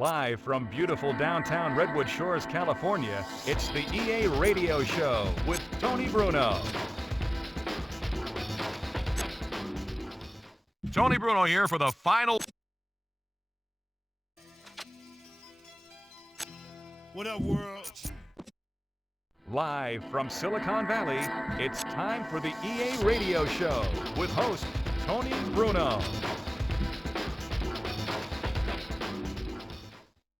Live from beautiful downtown Redwood Shores, California, it's the EA Radio Show with Tony Bruno. Tony Bruno here for the final. What up, world? Live from Silicon Valley, it's time for the EA Radio Show with host Tony Bruno.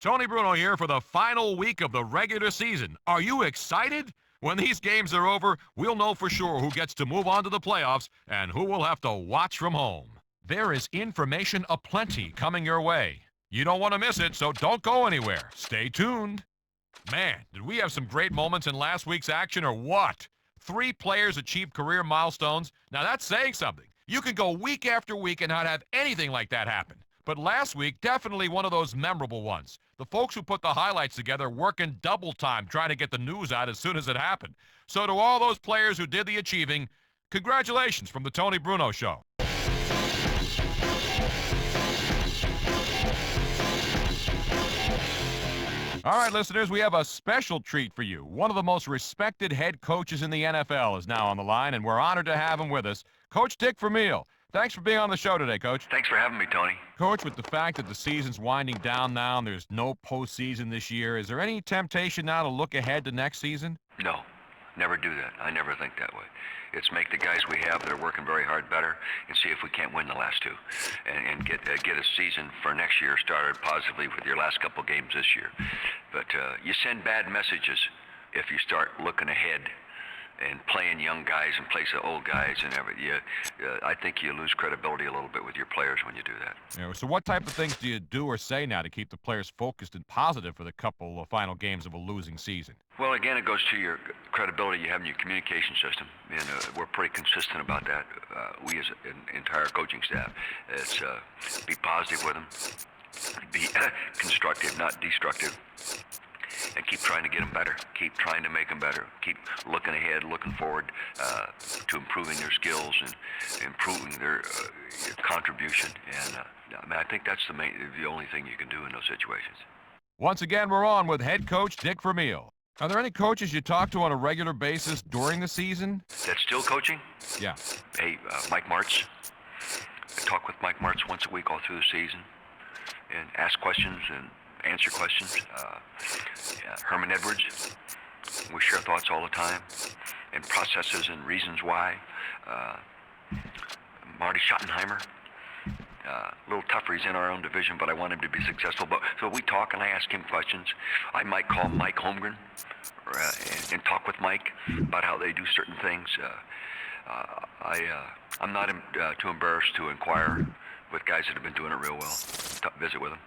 Tony Bruno here for the final week of the regular season. Are you excited? When these games are over, we'll know for sure who gets to move on to the playoffs and who will have to watch from home. There is information aplenty coming your way. You don't want to miss it, so don't go anywhere. Stay tuned. Man, did we have some great moments in last week's action or what? 3 players achieved career milestones. Now that's saying something. You can go week after week and not have anything like that happen. But last week, definitely one of those memorable ones. The folks who put the highlights together working double time trying to get the news out as soon as it happened. So to all those players who did the achieving, congratulations from the Tony Bruno Show. All right, listeners, we have a special treat for you. One of the most respected head coaches in the NFL is now on the line, and we're honored to have him with us, Coach Dick Vermeil. Thanks for being on the show today, Coach. Thanks for having me, Tony. Coach, with the fact that the season's winding down now and there's no postseason this year, is there any temptation now to look ahead to next season? No, never do that. I never think that way. It's make the guys we have that are working very hard better and see if we can't win the last 2 and get a season for next year started positively with your last couple games this year. But you send bad messages if you start looking ahead and playing young guys in place of old guys and everything. I think you lose credibility a little bit with your players when you do that. Yeah, so what type of things do you do or say now to keep the players focused and positive for the couple of final games of a losing season? Well, again, it goes to your credibility you have in your communication system, and we're pretty consistent about that. We as an entire coaching staff, it's be positive with them, be constructive, not destructive. And keep trying to get them better. Keep trying to make them better. Keep looking ahead, looking forward to improving their skills and improving their contribution. And I think that's the only thing you can do in those situations. Once again, we're on with head coach Dick Vermeil. Are there any coaches you talk to on a regular basis during the season? That's still coaching? Yeah. Hey, Mike Martz. I talk with Mike Martz once a week all through the season and ask questions and answer questions. Herman Edwards, we share thoughts all the time and processes and reasons why. Marty Schottenheimer, a little tougher, he's in our own division, but I want him to be successful. So we talk and I ask him questions. I might call Mike Holmgren and talk with Mike about how they do certain things. I'm not too embarrassed to inquire with guys that have been doing it real well, visit with them.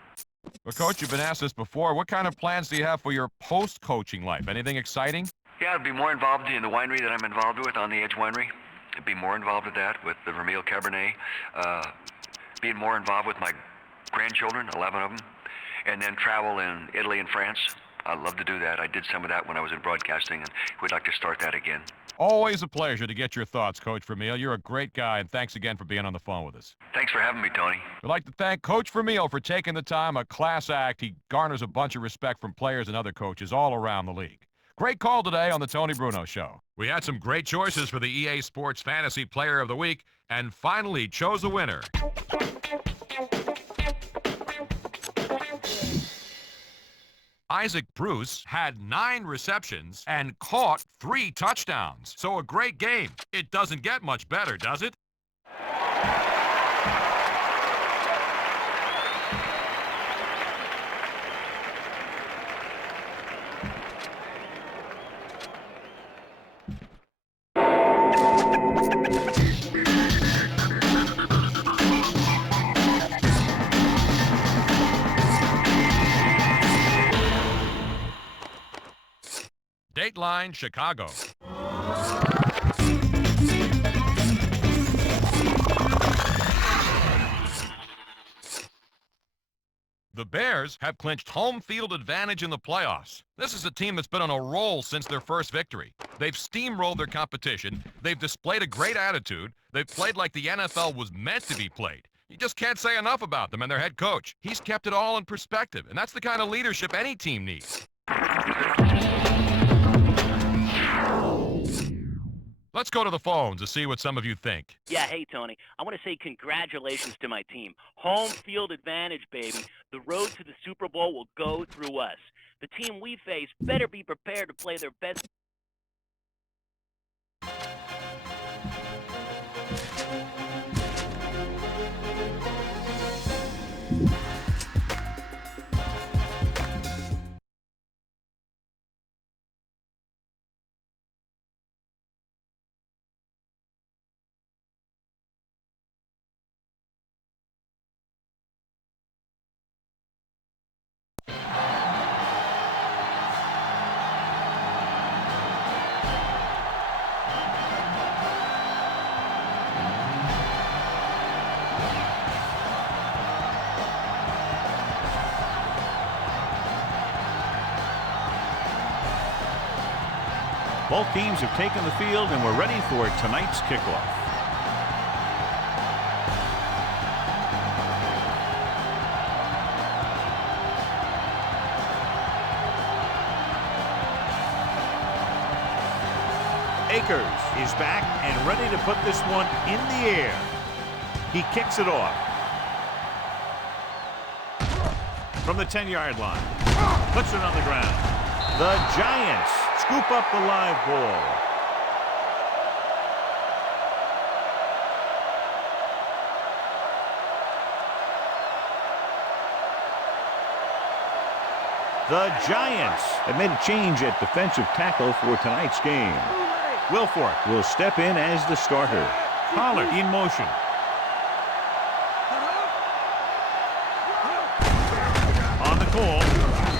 Well, Coach, you've been asked this before. What kind of plans do you have for your post-coaching life? Anything exciting? Yeah, I'd be more involved in the winery that I'm involved with, On the Edge Winery. I'd be more involved with that, with the Vermeil Cabernet. Being more involved with my grandchildren, 11 of them, and then travel in Italy and France. I'd love to do that. I did some of that when I was in broadcasting, and we'd like to start that again. Always a pleasure to get your thoughts, Coach Vermeil. You're a great guy, and thanks again for being on the phone with us. Thanks for having me, Tony. We'd like to thank Coach Vermeil for taking the time. A class act. He garners a bunch of respect from players and other coaches all around the league. Great call today on the Tony Bruno Show. We had some great choices for the EA Sports Fantasy Player of the Week, and finally chose a winner. Isaac Bruce had 9 receptions and caught 3 touchdowns. So a great game. It doesn't get much better, does it? Dateline Chicago. The Bears have clinched home field advantage in the playoffs. This is a team that's been on a roll since their first victory. They've steamrolled their competition. They've displayed a great attitude. They've played like the NFL was meant to be played. You just can't say enough about them and their head coach. He's kept it all in perspective, and that's the kind of leadership any team needs. Let's go to the phones to see what some of you think. Yeah, hey, Tony. I want to say congratulations to my team. Home field advantage, baby. The road to the Super Bowl will go through us. The team we face better be prepared to play their best. Both teams have taken the field and we're ready for tonight's kickoff. Akers is back and ready to put this one in the air. He kicks it off. From the 10-yard line. Puts it on the ground. The Giants scoop up the live ball. The Giants have made a change at defensive tackle for tonight's game. Wilfork will step in as the starter. Pollard in motion. On the call,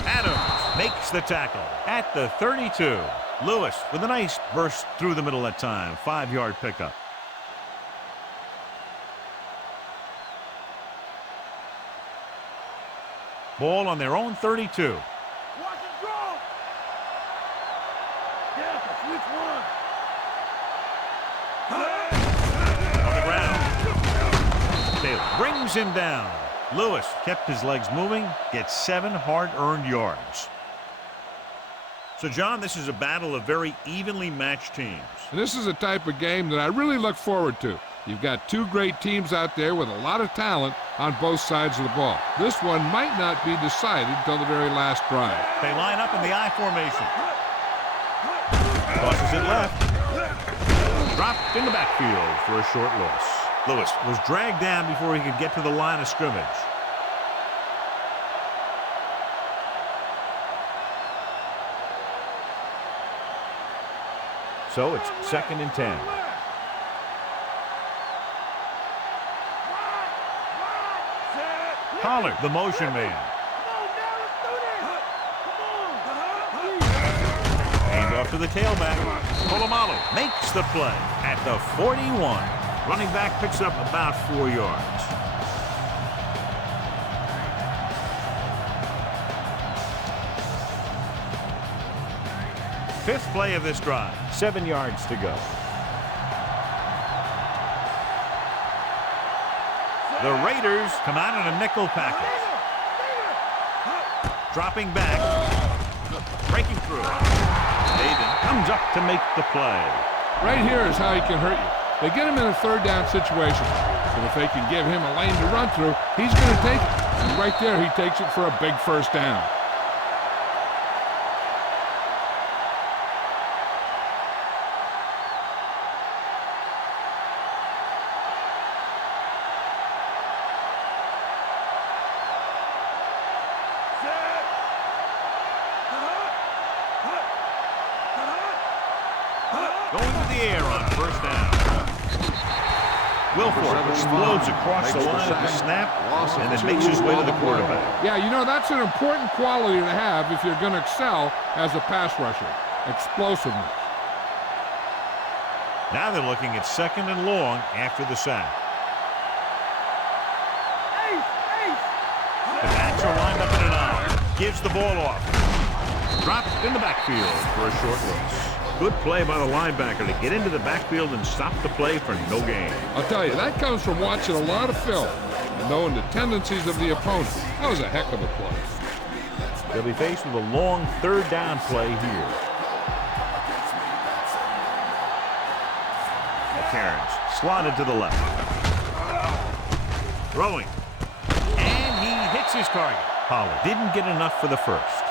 Adams makes the tackle at the 32. Lewis with a nice burst through the middle that time. 5-yard pickup. Ball on their own 32. On the ground. Taylor brings him down. Lewis kept his legs moving, gets 7 hard-earned yards. So, John, this is a battle of very evenly matched teams. And this is a type of game that I really look forward to. You've got two great teams out there with a lot of talent on both sides of the ball. This one might not be decided until the very last drive. They line up in the I formation. Tosses it left. Dropped in the backfield for a short loss. Lewis was dragged down before he could get to the line of scrimmage. So it's 2nd and 10. Pollard, the motion man. Hand off to the tailback. Polamalu makes the play at the 41. Running back picks up about 4 yards. Fifth play of this drive. 7 yards to go. The Raiders come out in a nickel package. Dropping back. Breaking through. David comes up to make the play. Right here is how he can hurt you. They get him in a 3rd down situation. But if they can give him a lane to run through, he's going to take it. And right there, he takes it for a big 1st down. Going to the air on 1st down. Wilfork explodes across the line of the snap and then makes his way to the quarterback. Yeah, you know, that's an important quality to have if you're going to excel as a pass rusher. Explosiveness. Now they're looking at 2nd and long after the sack. The backs are lined up in an I. Gives the ball off. Dropped in the backfield for a short loss. Good play by the linebacker to get into the backfield and stop the play for no gain. I'll tell you, that comes from watching a lot of film. and knowing the tendencies of the opponent. That was a heck of a play. They'll be faced with a long third down play here. McCairns slotted to the left. Throwing. And he hits his target. Pollard didn't get enough for the first.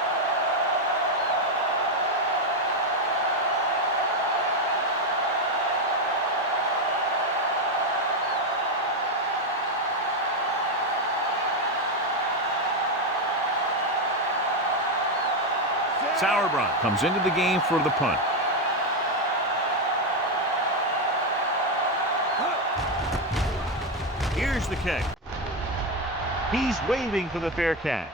Sauerbrunn comes into the game for the punt. Here's the kick. He's waving for the fair catch.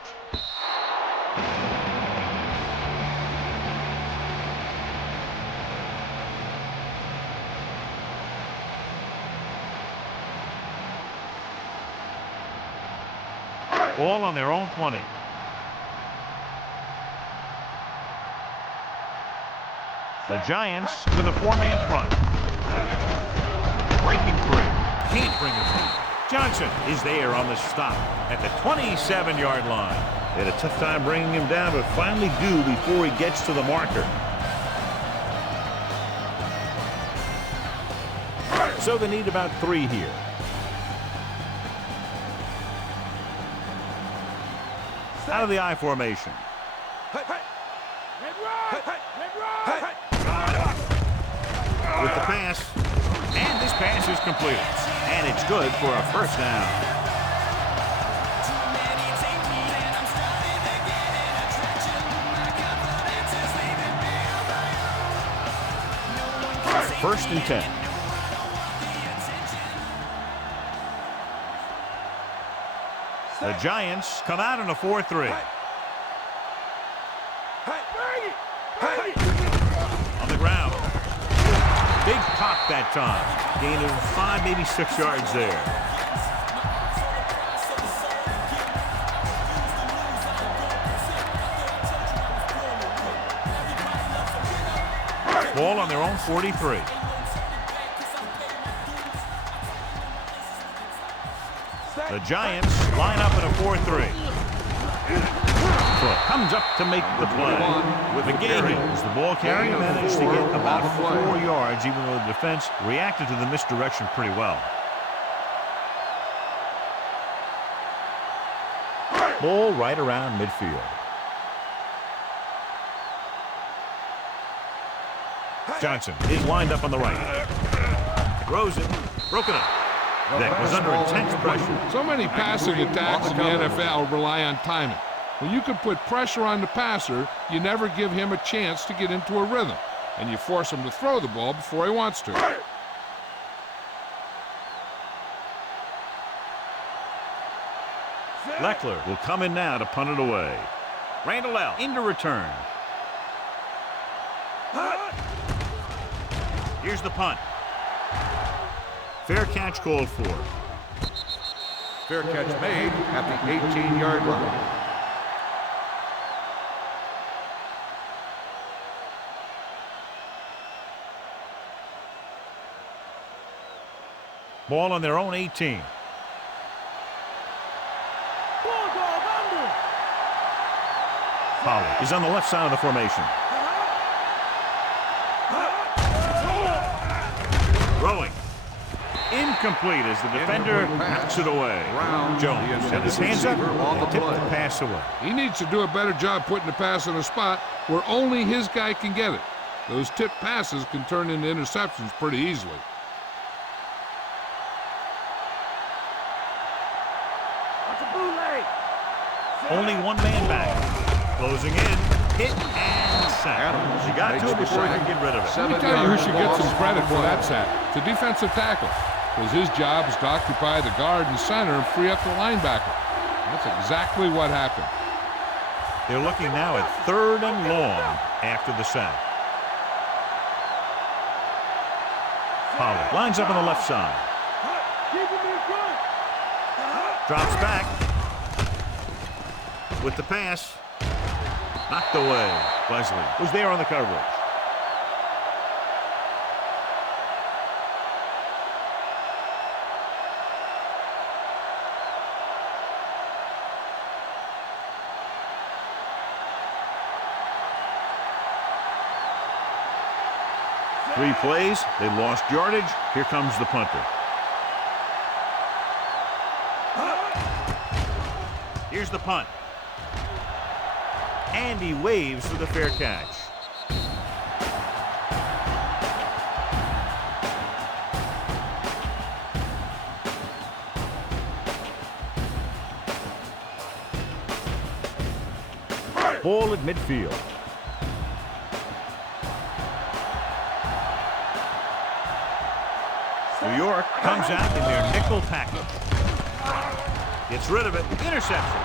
Ball on their own 20. The Giants with a four-man front. Breaking free. Can't bring it home. Johnson is there on the stop at the 27-yard line. They had a tough time bringing him down, but finally do before he gets to the marker. So they need about 3 here. Out of the I formation. With the pass, and this pass is completed, and it's good for a first down. First and 10. The Giants come out in a 4-3. On the ground. Big pop that time. Gain of 5, maybe 6 yards there. Ball on their own 43. The Giants line up in a 4-3. Comes up to make the play. With McGahee, the ball carrier, managed to get about 4 yards, even though the defense reacted to the misdirection pretty well. Ball right around midfield. Johnson is lined up on the right. Throws it. Broken up. That was under intense pressure. So many passing attacks in the NFL rely on timing. When you can put pressure on the passer, you never give him a chance to get into a rhythm, and you force him to throw the ball before he wants to. Leckler will come in now to punt it away. Randall L. into return. Here's the punt. Fair catch called for. Fair catch made at the 18-yard line. Ball on their own 18. Pollard is on the left side of the formation. Throwing. Incomplete as the defender knocks it away. Jones had his hands up and tipped the pass away. He needs to do a better job putting the pass in a spot where only his guy can get it. Those tipped passes can turn into interceptions pretty easily. Only one man back. Closing in. Hit and sack. She got to it before he could get rid of it. Let me tell you who should get some credit for that sack. The defensive tackle. Because his job is to occupy the guard and center and free up the linebacker. That's exactly what happened. They're looking now at 3rd and long after the sack. Pollard lines up on the left side. Drops back. With the pass. Knocked away. Leslie was there on the coverage. 3 plays, they lost yardage. Here comes the punter. Here's the punt. And he waves for the fair catch. Ball at midfield. New York comes out in their nickel package. Gets rid of it. Interception.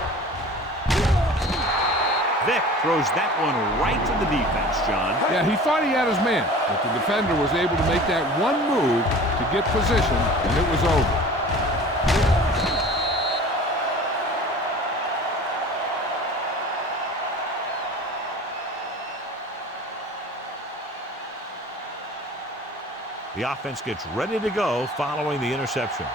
Vick throws that one right to the defense, John. Yeah, he thought he had his man, but the defender was able to make that one move to get position, and it was over. The offense gets ready to go following the interception.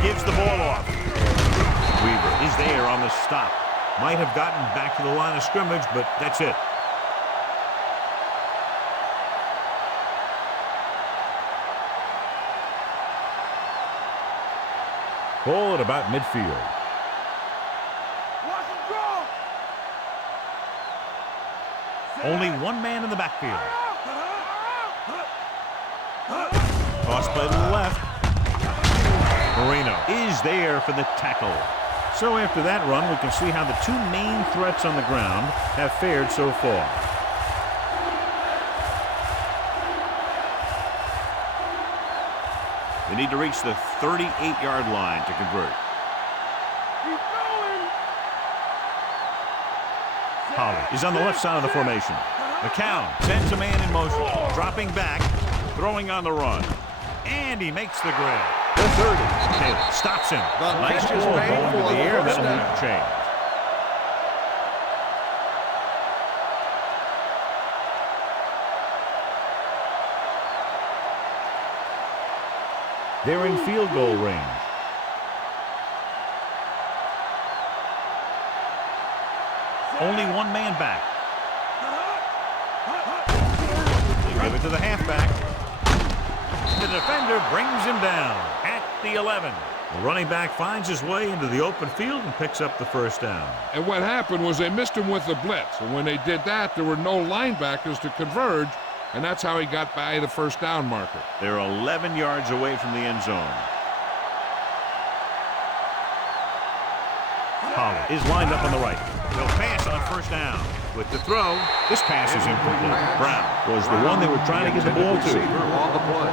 Gives the ball off. Weaver is there on the stop. Might have gotten back to the line of scrimmage, but that's it. Ball at about midfield. Only one man in the backfield. Toss play to the left. Marino is there for the tackle. So after that run, we can see how the 2 main threats on the ground have fared so far. They need to reach the 38-yard line to convert. Pollard is on the left side of the formation. McCown sends a man in motion. Dropping back, throwing on the run. And he makes the grab. The 30. Taylor stops him. Nice ball going to the air, and that'll lead to change. They're in field goal range. Only one man back. They give it to the halfback. The defender brings him down at the 11. The running back finds his way into the open field and picks up the first down. And what happened was they missed him with the blitz. And when they did that, there were no linebackers to converge, and that's how he got by the first down marker. They're 11 yards away from the end zone. Pollard is lined up on the right. They'll pass on first down. With the throw, this pass is incomplete. Brown was the one they were trying to get the ball to. On the play.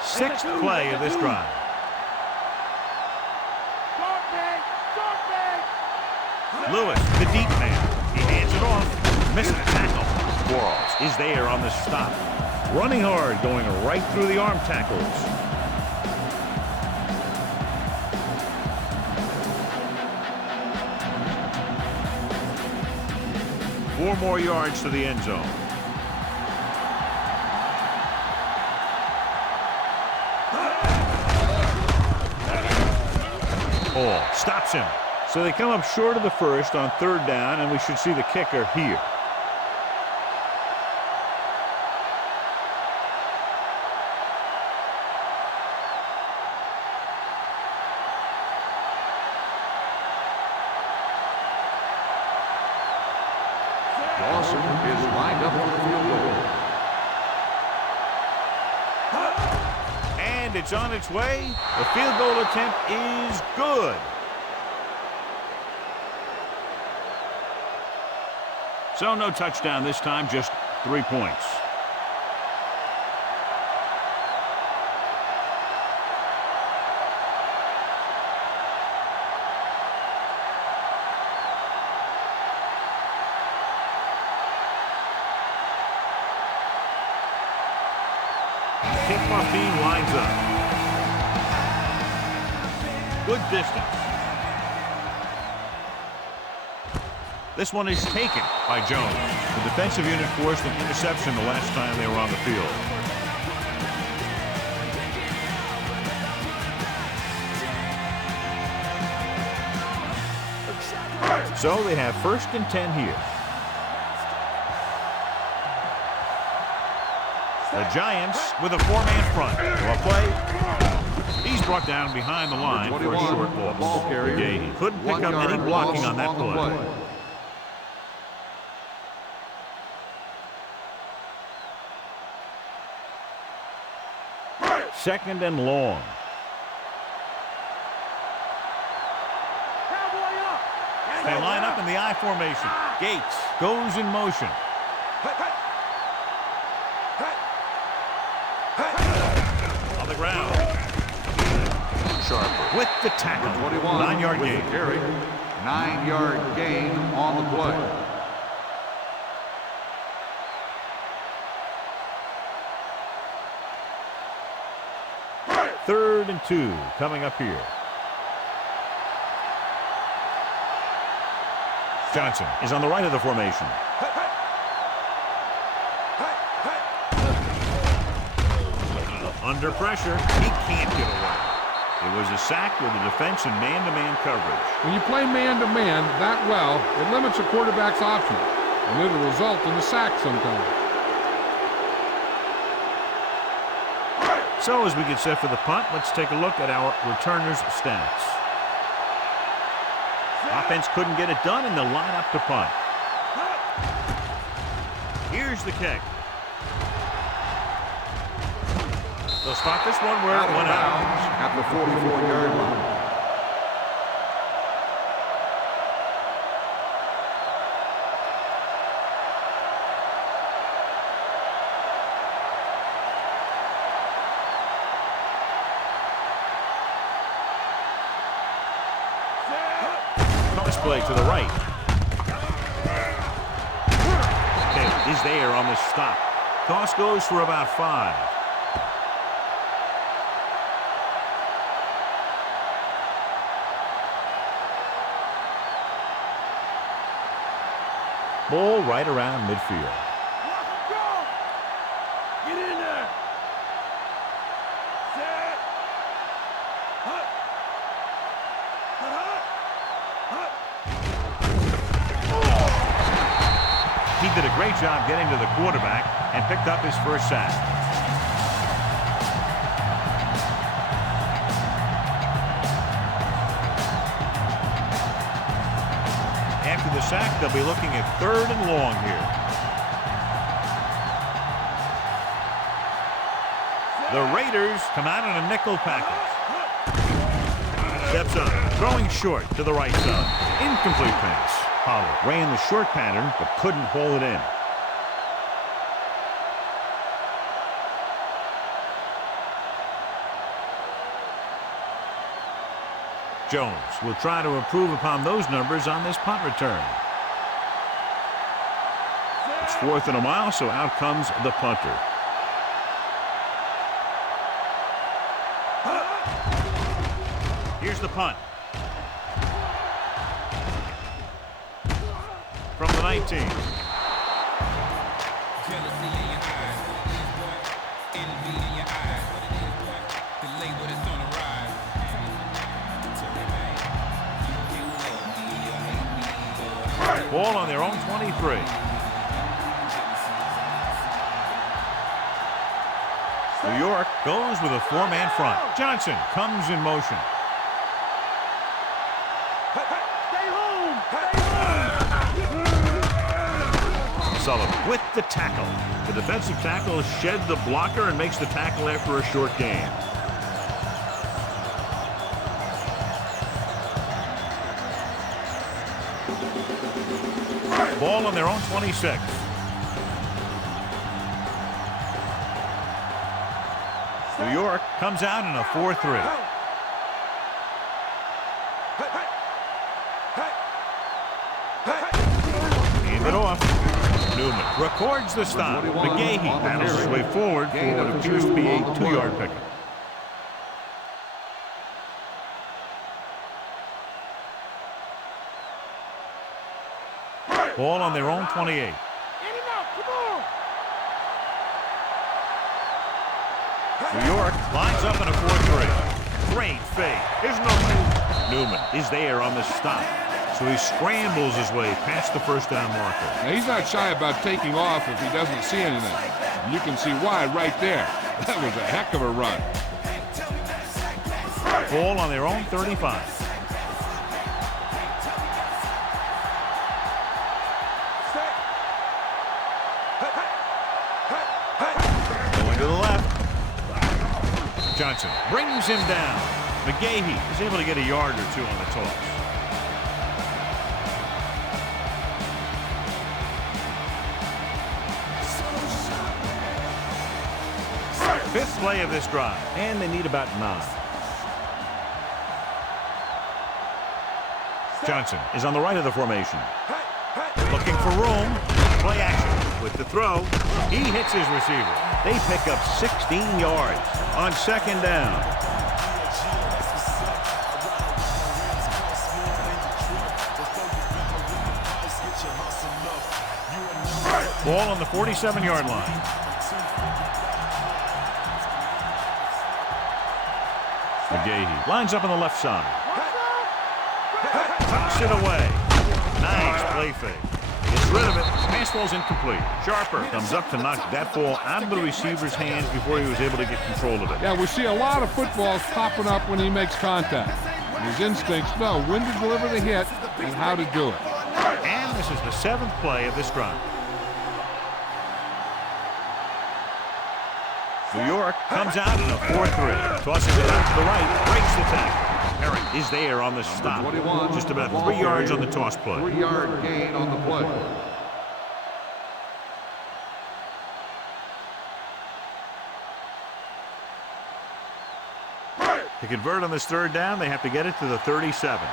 Sixth play of this drive. Lewis, the deep man. He hands it off. Misses the tackle. Quarles is there on the stop. Running hard, going right through the arm tackles. Four more yards to the end zone. Hall stops him. So they come up short of the first on third down, and we should see the kicker here. Dawson is lined up for the field goal. And it's on its way. The field goal attempt is good. So no touchdown this time, just 3 points. Kickoff team lines up. Good distance. This one is taken by Jones. The defensive unit forced an interception the last time they were on the field. So they have 1st and 10 here. The Giants with a 4-man front. To a play. He's brought down behind the line for a short loss. Ball carrier. He couldn't pick up any blocking on that play. 2nd and long. They line up in the I formation. Gates goes in motion. On the ground. Sharp with the tackle. 21 9-yard with gain. the carry. 9-yard gain on the play. Third and 2 coming up here. Johnson is on the right of the formation. Under pressure, he can't get away. It was a sack with the defense in man-to-man coverage. When you play man-to-man that well, it limits a quarterback's options, and it'll result in a sack sometimes. So as we get set for the punt, let's take a look at our returners' stats. Offense couldn't get it done, and they'll line up to punt. Here's the kick. They'll spot this one where it went out. At the 44-yard line. Nice play to the right. Taylor is there on the stop. Toss goes for about 5. Ball right around midfield. Get in there. Set. Hut. Hut. He did a great job getting to the quarterback and picked up his first sack. After the sack, they'll be looking at 3rd and long here. The Raiders come out in a nickel package. Steps up, throwing short to the right side. Incomplete pass. Pollard ran the short pattern but couldn't haul it in. Jones will try to improve upon those numbers on this punt return. It's 4th and a mile, so out comes the punter. Here's the punt. From the 19. Ball on their own 23. New York goes with a 4-man front. Johnson comes in motion. Stay home. Sullivan with the tackle. The defensive tackle sheds the blocker and makes the tackle after a short gain. Ball on their own 26. New York comes out in a 4-3. Hand it off. Newman records the stop. McGahee battles his way forward for what appears to be a 2-yard pickup. Ball on their own 28. In and out. Come on. New York lines up in a 4-3. Great fake. There's no Newman is there on the stop. So he scrambles his way past the first down marker. Now, he's not shy about taking off if he doesn't see anything. You can see why right there. That was a heck of a run. Ball on their own 35. Going to the left. Johnson brings him down. McGahee is able to get a yard or two on the toss. Fifth play of this drive, and they need about 9. Johnson is on the right of the formation. Looking for room. Play action with the throw. He hits his receiver. They pick up 16 yards on second down. Ball on the 47-yard line. McGahee lines up on the left side. Tucks it away. Nice play fake. Gets rid of it. Pass ball's incomplete. Sharper comes up to knock that ball out of the receiver's hands before he was able to get control of it. Yeah, we see a lot of footballs popping up when he makes contact. His instincts know when to deliver the hit and how to do it. And this is the 7th play of this drive. New York comes out in a 4-3. Tossing it out to the right. Breaks the tackle. Herring is there on the stop. 21, Just about 3 yards on the toss play. 3-yard gain on the play. To convert on this third down, they have to get it to the 37.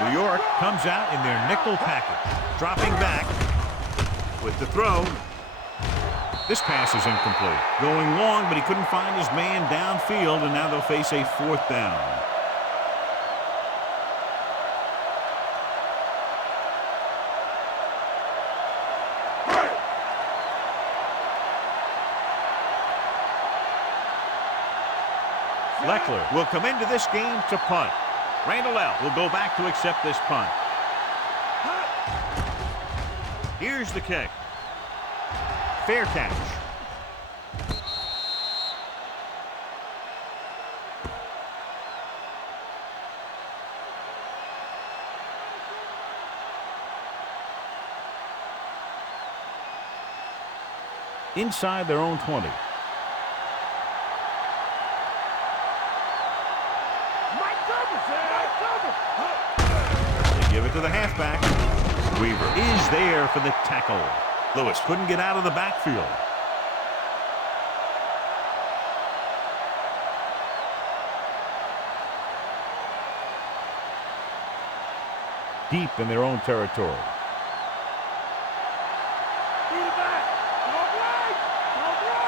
New York comes out in their nickel package. Dropping back with the throw. This pass is incomplete. Going long, but he couldn't find his man downfield, and now they'll face a 4th down. Leckler will come into this game to punt. Randall L. will go back to accept this punt. Here's the kick. Fair catch. Inside their own 20. They give it to the halfback. Weaver is there for the tackle. Lewis couldn't get out of the backfield. Deep in their own territory.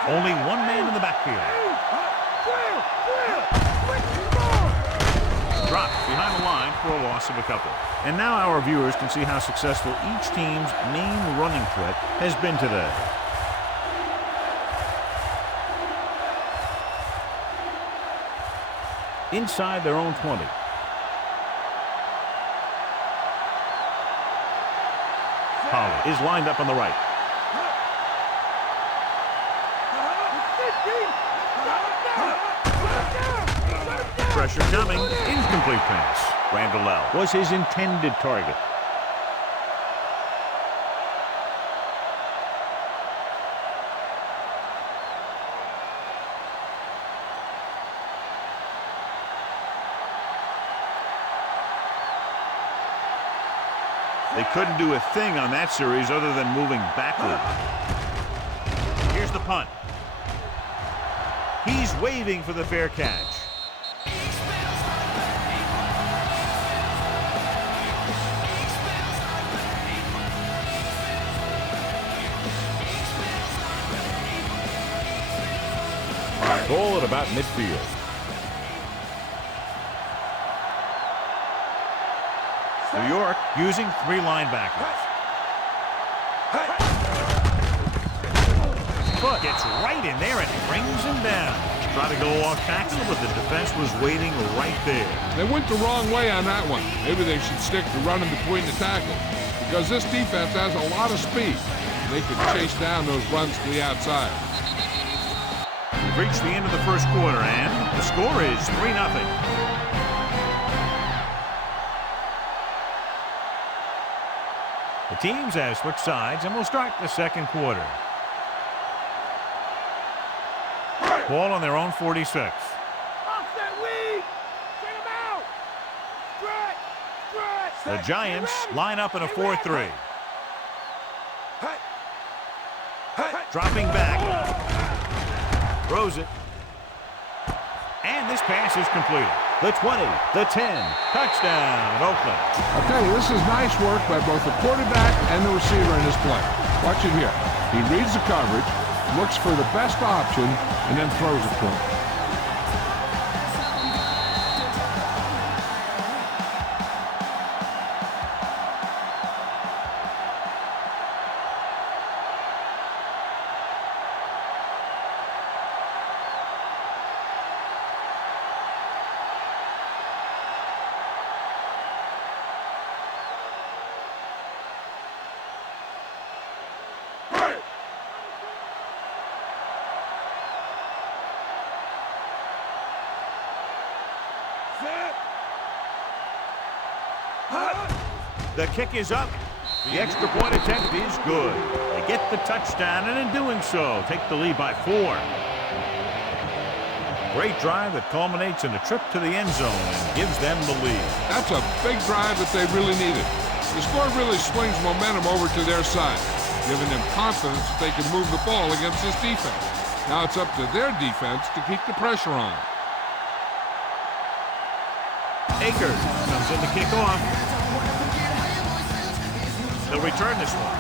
Only one man in the backfield. Dropped behind the line for a loss of a couple. And now our viewers can see how successful each team's main running threat has been today. Inside their own 20. Pollard is lined up on the right. Pressure coming. Incomplete pass. Randall L. was his intended target. They couldn't do a thing on that series other than moving backward. Here's the punt. He's waving for the fair catch. Ball at about midfield. New York using 3 linebackers. Foot gets right in there and brings him down. Try to go off tackle, but the defense was waiting right there. They went the wrong way on that one. Maybe they should stick to running between the tackles, because this defense has a lot of speed. They can chase down those runs to the outside. We've reached the end of the first quarter, and the score is 3-0. The teams have switched sides, and we'll start the second quarter. Ball on their own 46. Offset weave. Bring him out. Stretch. The Giants line up in a 4-3. Dropping back. Throws it. And this pass is completed. The 20, the 10. Touchdown, Oakland. I'll tell you, this is nice work by both the quarterback and the receiver in this play. Watch it here. He reads the coverage, looks for the best option, and then throws it to him. The kick is up. The extra point attempt is good. They get the touchdown, and in doing so, take the lead by 4. Great drive that culminates in a trip to the end zone and gives them the lead. That's a big drive that they really needed. The score really swings momentum over to their side, giving them confidence that they can move the ball against this defense. Now it's up to their defense to keep the pressure on. Akers comes in to kick off. They'll return this one.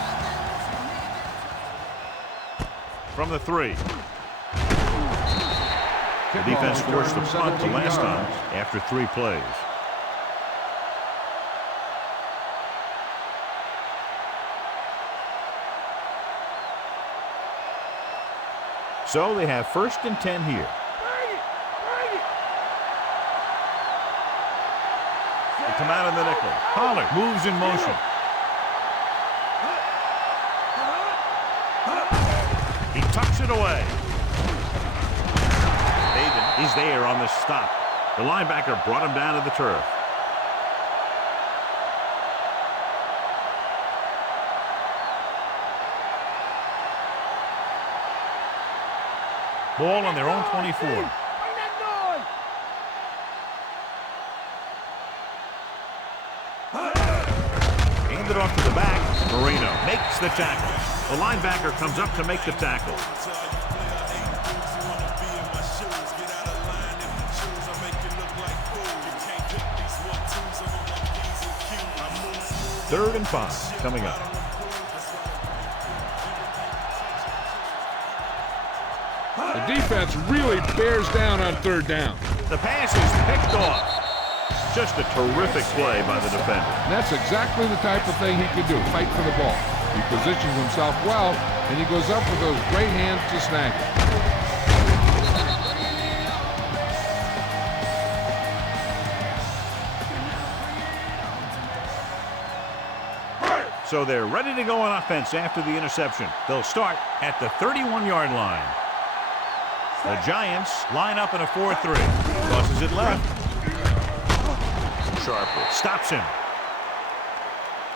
From the 3. The defense forced the punt the last time after 3 plays. So they have 1st and 10 here. They come out in the nickel. Pollard moves in motion. He tucks it away. David is there on the stop. The linebacker brought him down to the turf. Ball on their own 24. Handed off to the back. Marino makes the tackle. The linebacker comes up to make the tackle. Third and 5 coming up. The defense really bears down on 3rd down. The pass is picked off. Just a terrific play by the defender. And that's exactly the type of thing he can do, fight for the ball. He positions himself well, and he goes up with those great hands to snag it. So they're ready to go on offense after the interception. They'll start at the 31-yard line. The Giants line up in a 4-3. Tosses it left. Sharper stops him.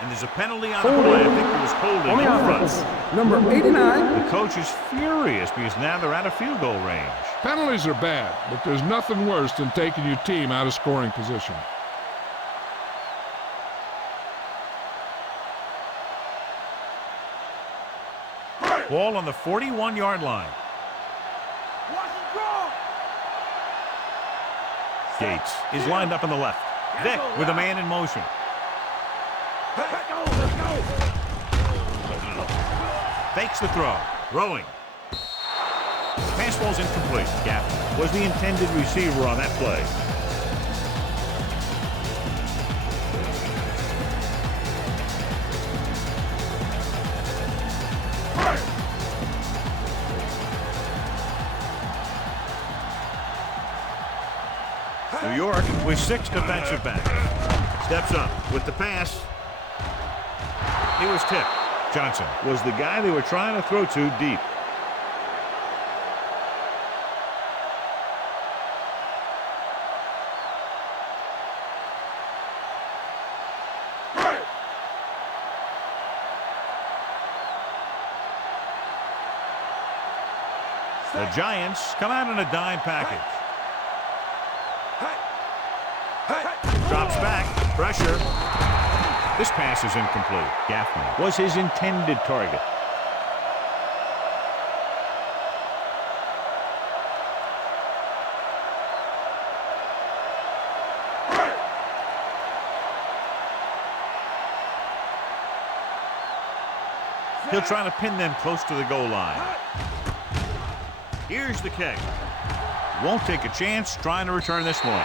And there's a penalty on the play. I think it was holding in front. Number 89. The coach is furious because now they're out of field goal range. Penalties are bad, but there's nothing worse than taking your team out of scoring position. Ball on the 41-yard line. Gates is lined up on the left. Vick with a man in motion. Fakes the throw. Throwing. Pass ball's incomplete. Gap was the intended receiver on that play. New York with 6 defensive backs. Steps up with the pass. He was tipped. Johnson was the guy they were trying to throw to deep. The Giants come out in a dime package. Drops back. Pressure. This pass is incomplete. Gaffney was his intended target. He'll try to pin them close to the goal line. Here's the kick. Won't take a chance trying to return this one.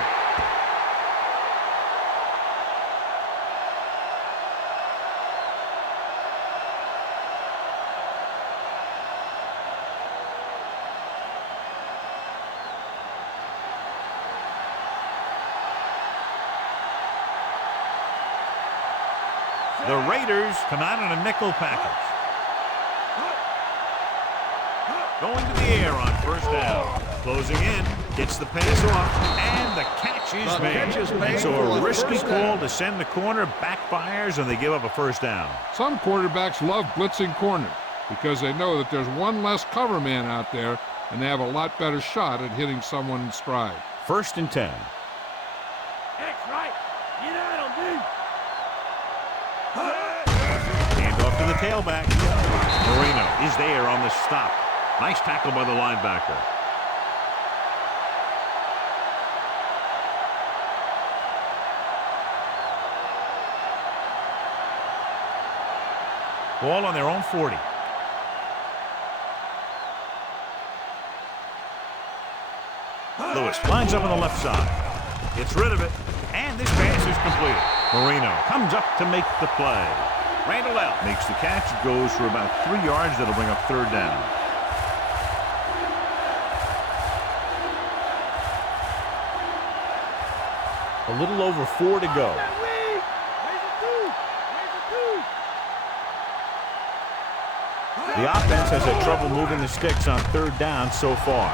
The Raiders come out in a nickel package. Going to the air on first down. Closing in. Gets the pass off. And the catch is made. So a risky call to send the corner. Backfires and they give up a first down. Some quarterbacks love blitzing corners because they know that there's one less cover man out there and they have a lot better shot at hitting someone in stride. 1st and 10. X right. Get out on me. Hand off to the tailback. Marino is there on the stop. Nice tackle by the linebacker. Ball on their own 40. Lewis lines up on the left side. Gets rid of it. And this pass is completed. Marino comes up to make the play. Randall L. makes the catch. Goes for about 3 yards. That'll bring up 3rd down. A little over 4 to go. The offense has had trouble moving the sticks on 3rd down so far.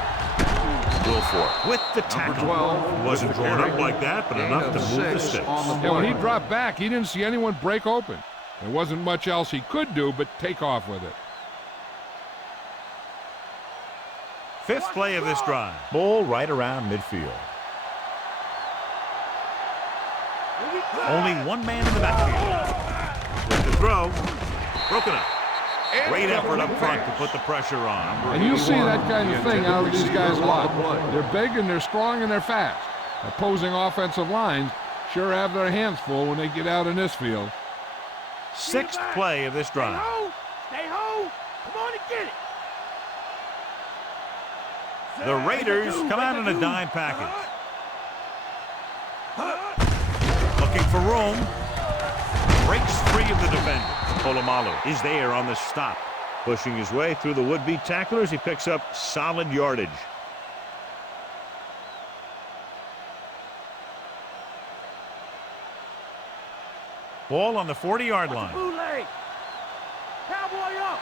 Wilfork with the tackle. 12 wasn't drawn up like that, but enough to move the sticks. Yeah, when he dropped back, he didn't see anyone break open. There wasn't much else he could do but take off with it. 5th play of this drive. Ball right around midfield. Only one man in the backfield. With the throw. Broken up. Great effort up front to put the pressure on. And you see that kind of thing out of these guys a lot. They're big and they're strong and they're fast. Opposing offensive lines sure have their hands full when they get out in this field. 6th play of this drive. Stay home. Come on and get it. The Raiders come out in a dime package. Looking for room. Breaks free of the defender. Polamalu is there on the stop. Pushing his way through the would-be tacklers. He picks up solid yardage. Ball on the 40-yard line. Bootleg. Cowboy up.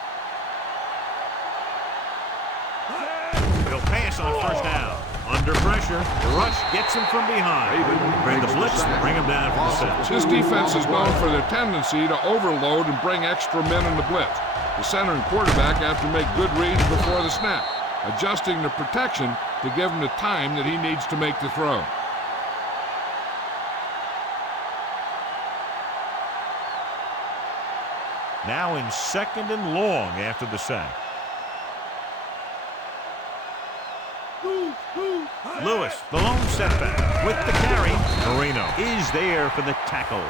He'll pass on 1st down. Under pressure, the rush gets him from behind. Bring the blitz, bring him down for the set. This defense is known for their tendency to overload and bring extra men in the blitz. The center and quarterback have to make good reads before the snap, adjusting the protection to give him the time that he needs to make the throw. Now in 2nd and long after the sack. Lewis, the lone setback with the carry. Marino is there for the tackle.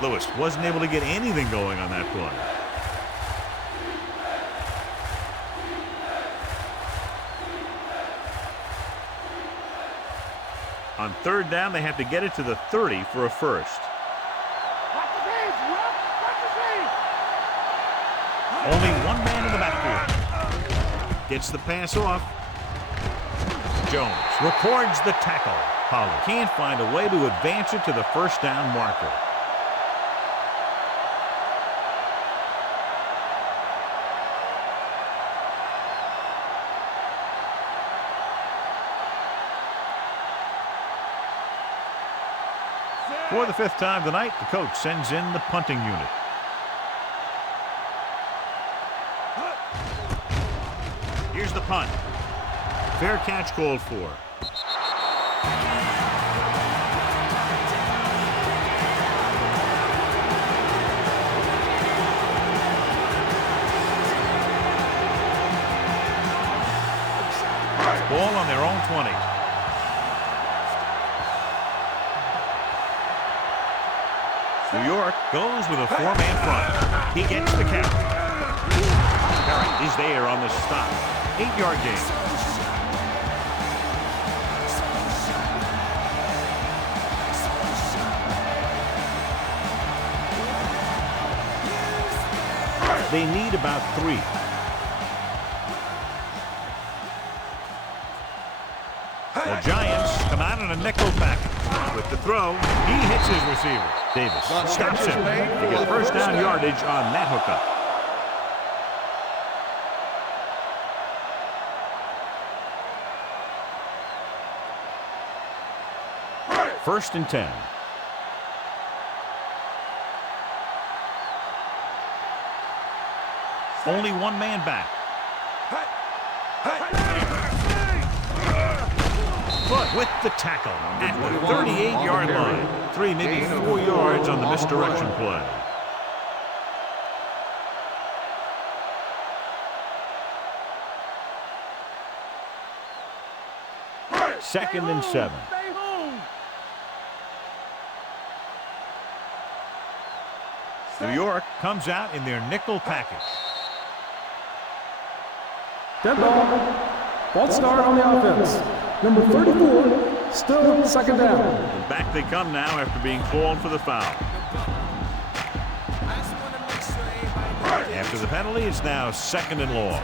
Lewis wasn't able to get anything going on that play. On 3rd down, they have to get it to the 30 for a first. Watch his hands, Ruff. Watch his hands. Only one man in the backfield. Gets the pass off. Jones records the tackle. Pollard can't find a way to advance it to the first down marker. For the 5th time tonight, the coach sends in the punting unit. Here's the punt. Fair catch called for. Ball on their own 20. New York goes with a 4-man front. He gets the count. Perry is there on the stop. 8-yard gain. They need about 3. The Giants come out in a nickel package. With the throw, he hits his receiver. Davis stops him to get first down yardage on that hookup. First and 10. Only one man back. Foot with the tackle at the 38-yard line. 3, maybe 4 yards on the misdirection play. Second and 7. New York comes out in their nickel package. Dead ball. False start on the offense. Number 34, still second down. And back they come now after being called for the foul. After the penalty, it's now second and long.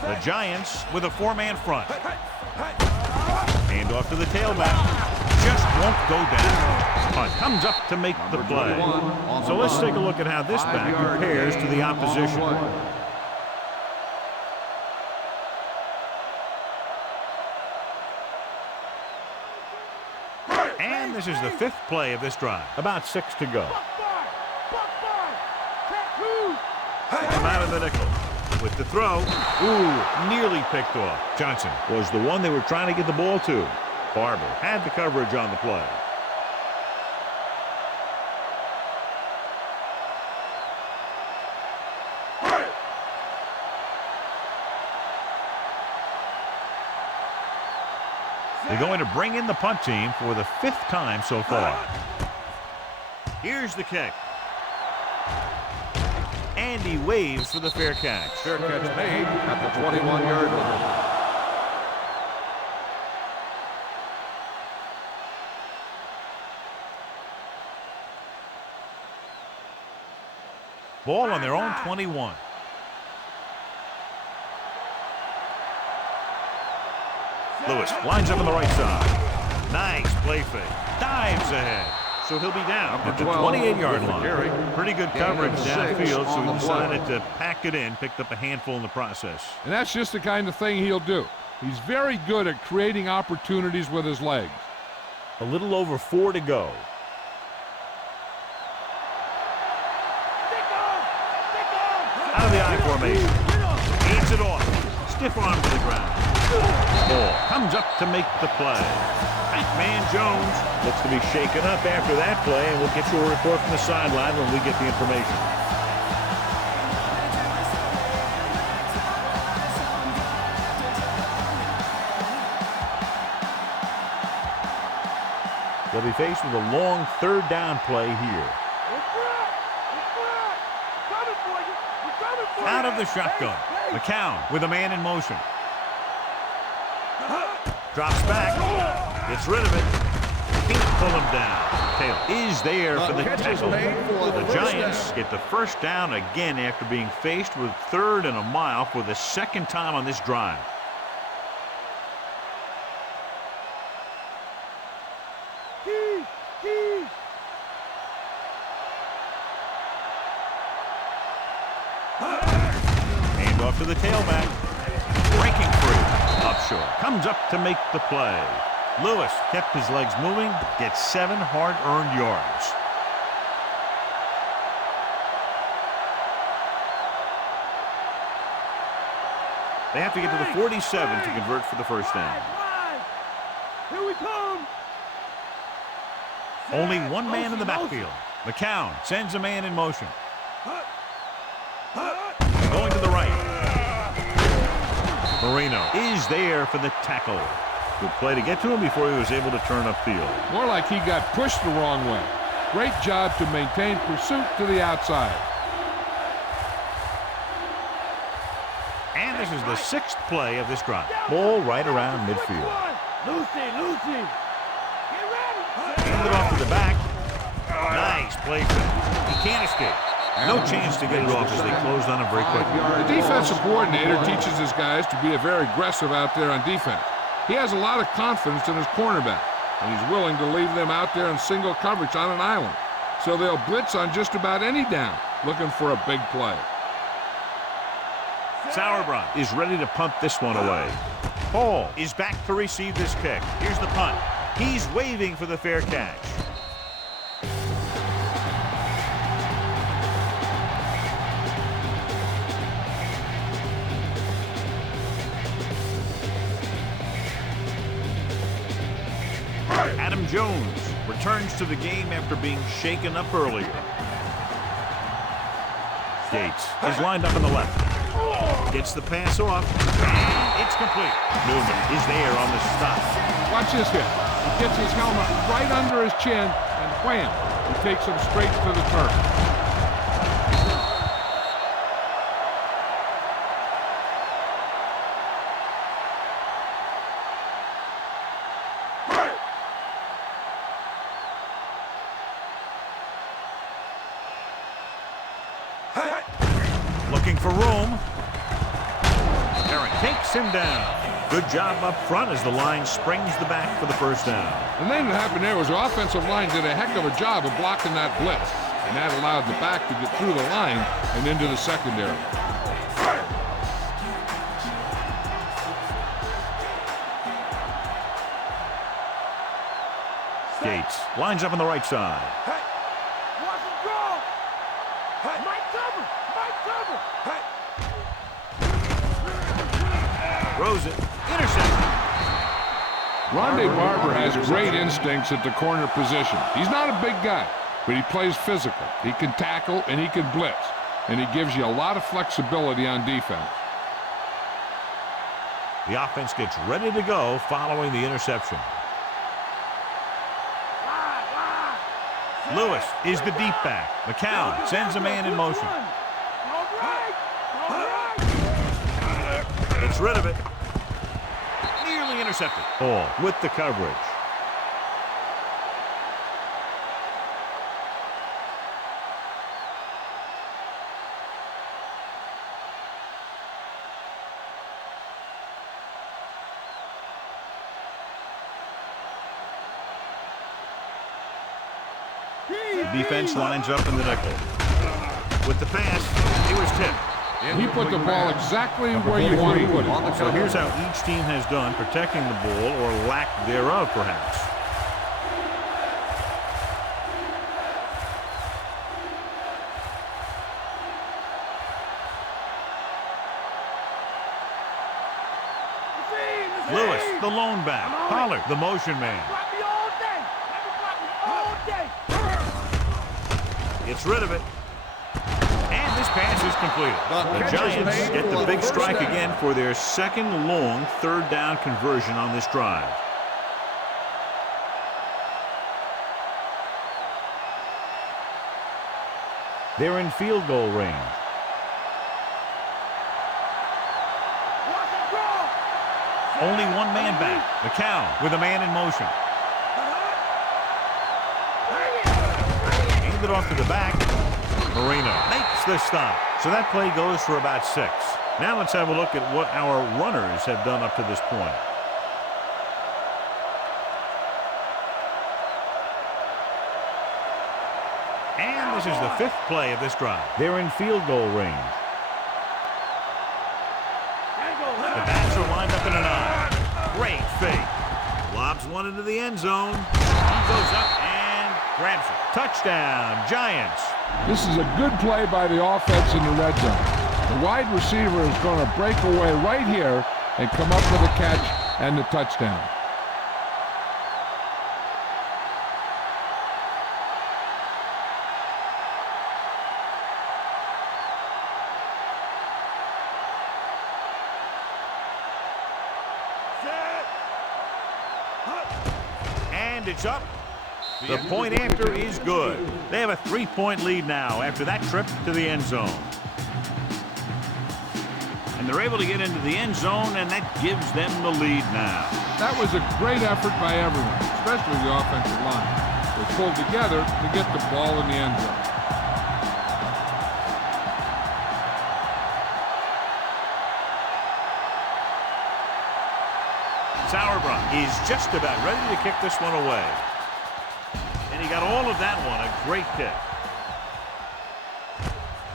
The Giants with a 4-man front. Hand off to the tailback. Just won't go down. Punt comes up to make the play. So let's take a look at how this back compares to the opposition. And this is the 5th play of this drive. About 6 to go. They come out of the nickel. With the throw. Ooh, nearly picked off. Johnson was the one they were trying to get the ball to. Barber had the coverage on the play. They're going to bring in the punt team for the 5th time so far. Here's the kick. And he waves for the fair catch. Fair catch made at the 21-yard line. Ball on their own 21. Lewis lines up on the right side. Nice play fake. Dives ahead. So he'll be down at the 28-yard line. Pretty good coverage downfield, so he decided to pack it in, picked up a handful in the process. And that's just the kind of thing he'll do. He's very good at creating opportunities with his legs. A little over 4 to go. Out of the I formation. Hands it off. Stiff arm to the ground. Ball comes up to make the play. Pac-Man Jones looks to be shaken up after that play, and we'll get you a report from the sideline when we get the information. They'll be faced with a long 3rd down play here. Out of the shotgun. McCown with a man in motion. Drops back. Gets rid of it. Can't pull him down. Taylor is there for the tackle. The Giants get the first down again after being faced with 3rd and a mile for the 2nd time on this drive. the tailback. Breaking free. Up short. Comes up to make the play. Lewis kept his legs moving. Gets 7 hard-earned yards. They have to get to the 47 to convert for the first down. Here we come. Only one man in the backfield. McCown sends a man in motion. Going to the right. Marino is there for the tackle. Good play to get to him before he was able to turn upfield. More like he got pushed the wrong way. Great job to maintain pursuit to the outside. And this is the 6th play of this drive. Ball right around midfield. Lucy. Hand it off to the back. Nice play finish. He can't escape. No chance to get it off as they closed on him very quickly. The defensive coordinator teaches his guys to be very aggressive out there on defense. He has a lot of confidence in his cornerback, and he's willing to leave them out there in single coverage on an island. So they'll blitz on just about any down, looking for a big play. Sauerbrunn is ready to punt this one away. Hall is back to receive this kick. Here's the punt. He's waving for the fair catch. Adam Jones returns to the game after being shaken up earlier. Gates is lined up on the left. Gets the pass off, and it's complete. Newman is there on the stop. Watch this hit. He gets his helmet right under his chin, and wham, he takes him straight to the turf. Looking for room. Aaron takes him down. Good job up front as the line springs the back for the first down. The thing that happened there was the offensive line did a heck of a job of blocking that blitz, and that allowed the back to get through the line and into the secondary. Gates lines up on the right side. Watch him go. Mike cover. Throws it. Intercepted. Rondé Barber has great instincts at the corner position. He's not a big guy, but he plays physical. He can tackle and he can blitz, and he gives you a lot of flexibility on defense. The offense gets ready to go following the interception. Lewis is the deep back. McCown sends a man in motion. Gets rid of it. Nearly intercepted. Hall with the coverage. Defense lines up in the nickel. With the pass, he was tipped. He put the ball exactly where you want to put it. So here's how each team has done protecting the ball, or lack thereof, perhaps. Lewis, the lone back. Pollard, the motion man. Gets rid of it. And this pass is completed. The Giants get the big strike again for their second long third down conversion on this drive. They're in field goal range. Only one man back. McCown with a man in motion. Hand it off to the back. Marino makes the stop. So that play goes for about 6. Now let's have a look at what our runners have done up to this point. And this is the 5th play of this drive. They're in field goal range. are lined up in an eye. Great fake. Lobs one into the end zone. He goes up and grabs it. Touchdown, Giants. This is a good play by the offense in the red zone. The wide receiver is going to break away right here and come up with a catch and the touchdown. And it's up. The point after is good. They have a 3-point lead now after that trip to the end zone. And they're able to get into the end zone, and that gives them the lead now. That was a great effort by everyone, especially the offensive line. They pulled together to get the ball in the end zone. Sauerbrunn is just about ready to kick this one away. And he got all of that one, a great kick.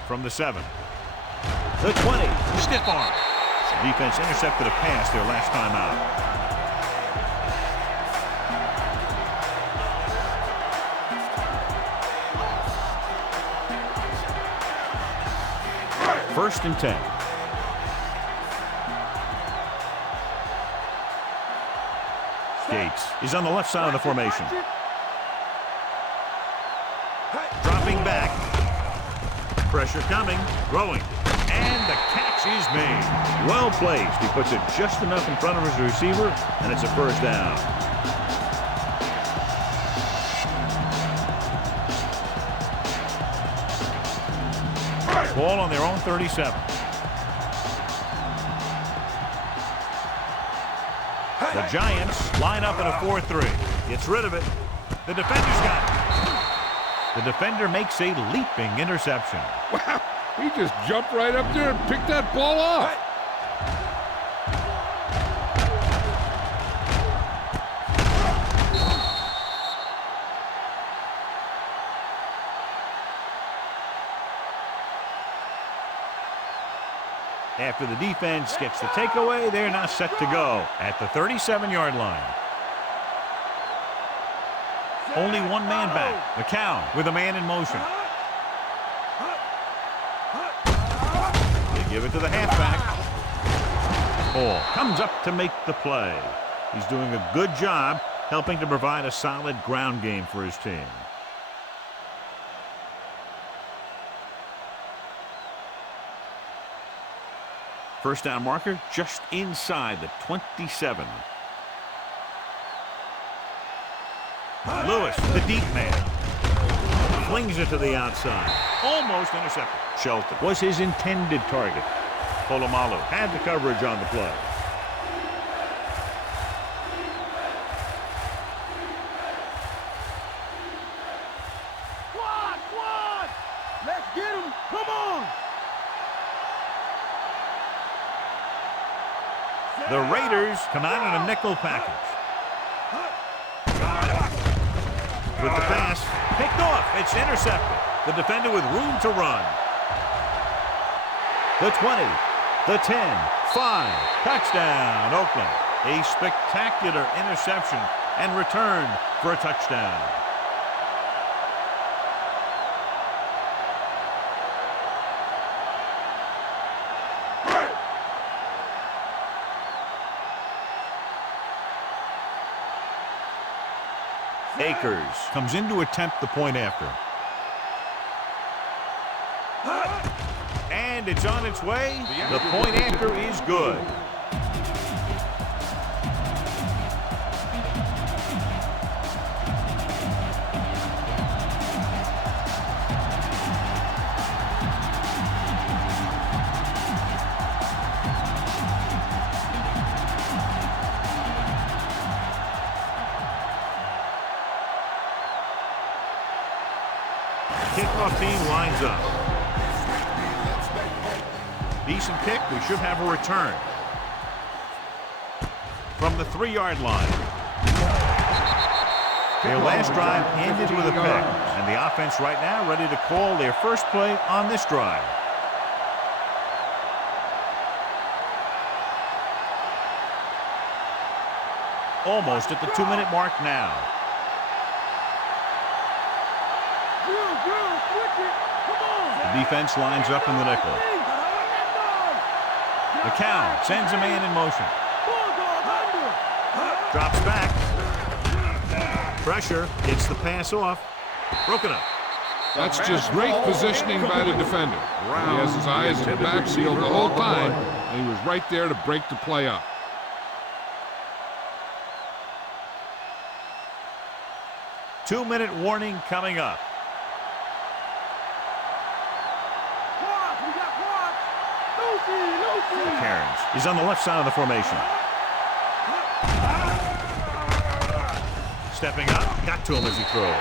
From the 7. The 20, stiff arm. Defense intercepted a pass their last time out. First and 10. Gates is on the left side of the formation. Dropping back. Pressure coming, throwing. And the catch is made. Well placed. He puts it just enough in front of his receiver, and it's a first down. Ball on their own 37. The Giants line up in a 4-3. Gets rid of it. The defender's got it. The defender makes a leaping interception. Wow, he just jumped right up there and picked that ball off. After the defense gets the takeaway, they're now set to go at the 37-yard line. Only one man back. McCown with a man in motion. They give it to the halfback. Hall comes up to make the play. He's doing a good job helping to provide a solid ground game for his team. First down marker just inside the 27. Lewis, the deep man, flings it to the outside. Almost intercepted. Shelton was his intended target. Polamalu had the coverage on the play. Squad! Let's get him! Come on! The Raiders come out in a nickel package. With the pass, picked off. It's intercepted. The defender with room to run. The 20, the 10, 5, touchdown, Oakland. A spectacular interception and return for a touchdown. Akers comes in to attempt the point after. And it's on its way. The point after is good. Kickoff team lines up. Decent kick. We should have a return. From the 3-yard line. Their last drive ended with a pick. And the offense right now ready to call their first play on this drive. Almost at the 2-minute mark now. The defense lines up in the nickel. McCown sends a man in motion. Drops back. Pressure. Gets the pass off. Broken up. That's just great positioning by the defender. He has his eyes in the backfield the whole time, and he was right there to break the play up. Two-minute warning coming up. Cairns is on the left side of the formation. Stepping up, got to him as he throws.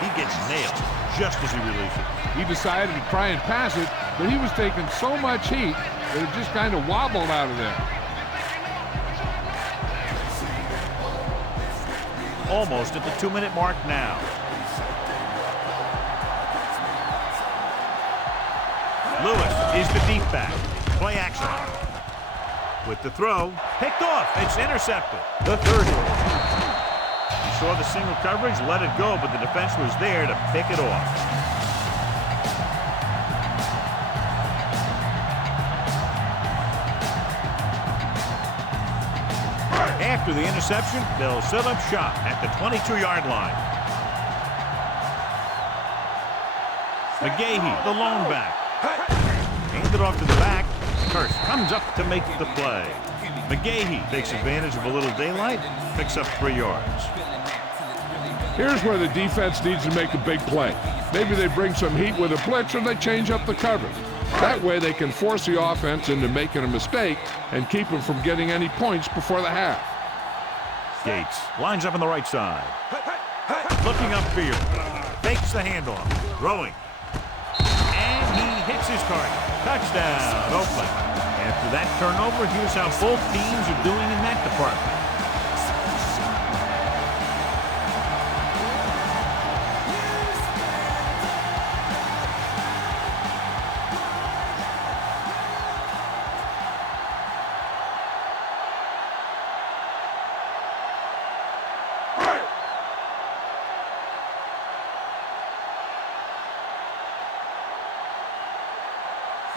He gets nailed just as he releases. He decided to try and pass it, but he was taking so much heat that it just kind of wobbled out of there. Almost at the 2-minute mark now. Lewis is the deep back. Play action. With the throw, picked off. It's intercepted. The 30. He saw the single coverage, let it go, but the defense was there to pick it off. After the interception, they'll set up shop at the 22-yard line. McGahee, the lone back. Handed off to the back. Hurst comes up to make the play. McGahee takes advantage of a little daylight, picks up 3 yards. Here's where the defense needs to make a big play. Maybe they bring some heat with a blitz or they change up the coverage. That way they can force the offense into making a mistake and keep them from getting any points before the half. Gates lines up on the right side. Looking upfield. Fakes the handoff. Throwing. And he hits his target. Touchdown, Oakland. After that turnover, here's how both teams are doing in that department.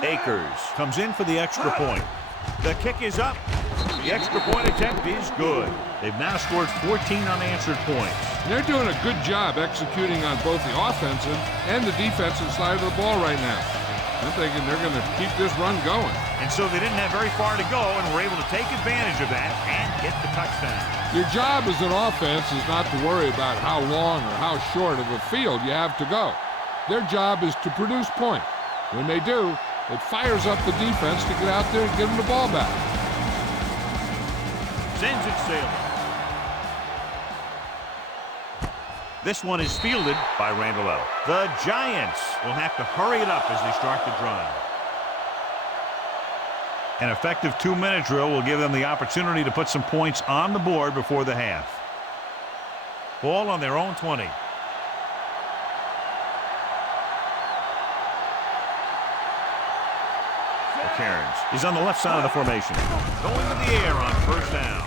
Akers comes in for the extra point. The kick is up. The extra point attempt is good. They've now scored 14 unanswered points. They're doing a good job executing on both the offensive and the defensive side of the ball right now. I'm thinking they're going to keep this run going. And so they didn't have very far to go and were able to take advantage of that and get the touchdown. Your job as an offense is not to worry about how long or how short of a field you have to go. Their job is to produce points. When they do, it fires up the defense to get out there and get them the ball back. Sends it sailing. This one is fielded by Randall L. The Giants will have to hurry it up as they start the drive. An effective 2-minute drill will give them the opportunity to put some points on the board before the half. Ball on their own 20. Cairns is on the left side of the formation. Going to the air on first down.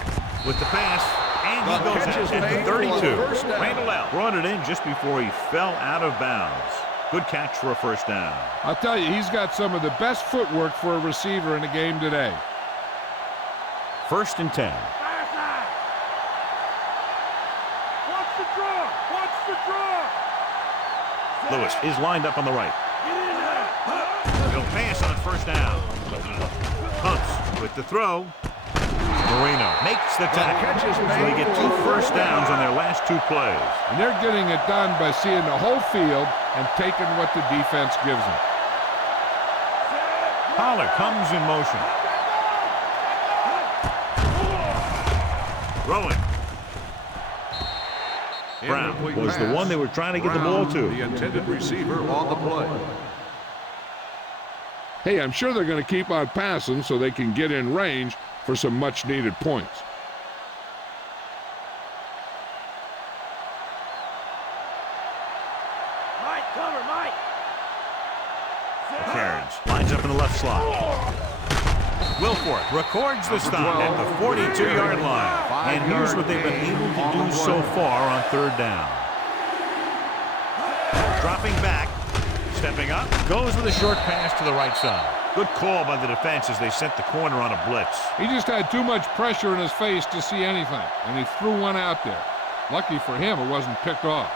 With the pass, and he goes at the 32. Randall L. brought it in just before he fell out of bounds. Good catch for a first down. I'll tell you, he's got some of the best footwork for a receiver in the game today. 1st and 10. Watch the draw! Watch the draw! Lewis is lined up on the right. He'll pass on first down. Hunts with the throw. Marino makes the tackle. So they get 2 first downs on their last 2 plays. And they're getting it done by seeing the whole field and taking what the defense gives them. Pollard comes in motion. Throwing. Brown was the one they were trying to get the ball to. The intended receiver on the play. Hey, I'm sure they're going to keep on passing so they can get in range for some much-needed points. Mike, cover, Mike! Cairns lines up in the left slot. Wilfork records the stop at the 42-yard line. And here's what they've been able to do so far on third down. Dropping back, stepping up, goes with a short pass to the right side. Good call by the defense as they sent the corner on a blitz. He just had too much pressure in his face to see anything, and he threw one out there. Lucky for him, it wasn't picked off.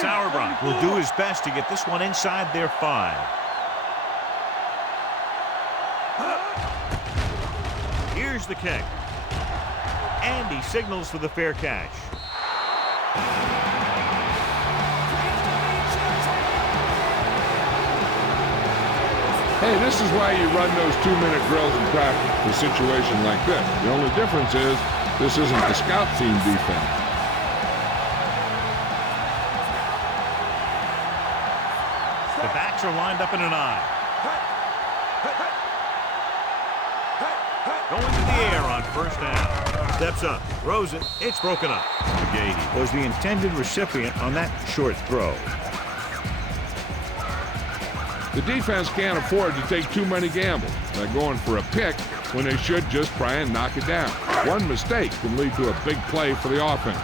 Sauerbrunn will do his best to get this one inside their 5. Here's the kick. And he signals for the fair catch. Hey, this is why you run those 2-minute drills in practice for a situation like this. The only difference is this isn't the scout team defense. The backs are lined up in an I. Going to the air on first down. Steps up, throws it. It's broken up. McGahee was the intended recipient on that short throw. The defense can't afford to take too many gambles by going for a pick when they should just try and knock it down. One mistake can lead to a big play for the offense.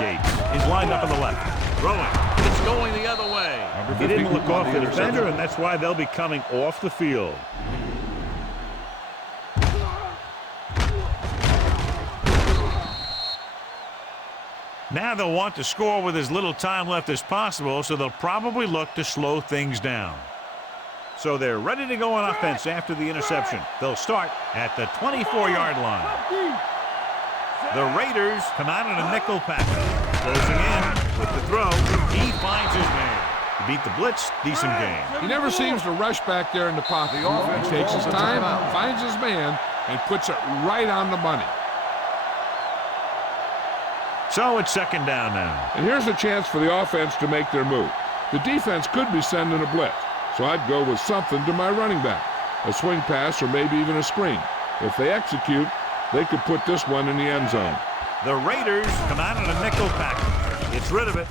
Gates is lined up on the left. Throwing. It's going the other way. He didn't look off the defender, and that's why they'll be coming off the field. Now they'll want to score with as little time left as possible, so they'll probably look to slow things down. So they're ready to go on offense after the interception. They'll start at the 24-yard line. The Raiders come out in a nickel package. Closing in with the throw. He finds his man. He beat the blitz. Decent game. He never seems to rush back there in the pocket. He takes his time, finds his man, and puts it right on the money. So it's second down now. And here's a chance for the offense to make their move. The defense could be sending a blitz, so I'd go with something to my running back. A swing pass or maybe even a screen. If they execute, they could put this one in the end zone. The Raiders come out in a nickel package. Gets rid of it.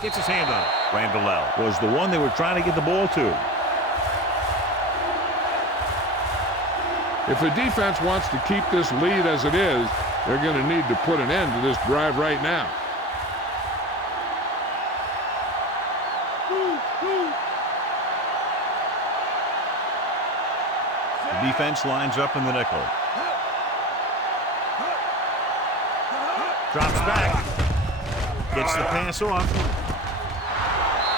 Gets his hand on it. Randall L. was the one they were trying to get the ball to. If the defense wants to keep this lead as it is, they're going to need to put an end to this drive right now. The defense lines up in the nickel. Drops back. Gets the pass off.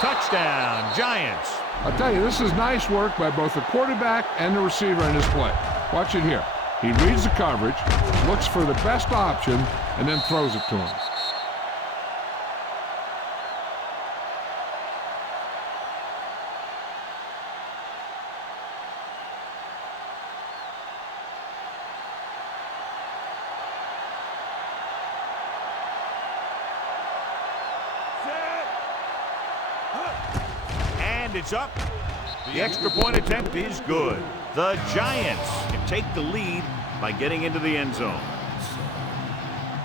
Touchdown, Giants. I'll tell you, this is nice work by both the quarterback and the receiver in this play. Watch it here. He reads the coverage, looks for the best option, and then throws it to him. And it's up. The extra point attempt is good. The Giants can take the lead by getting into the end zone.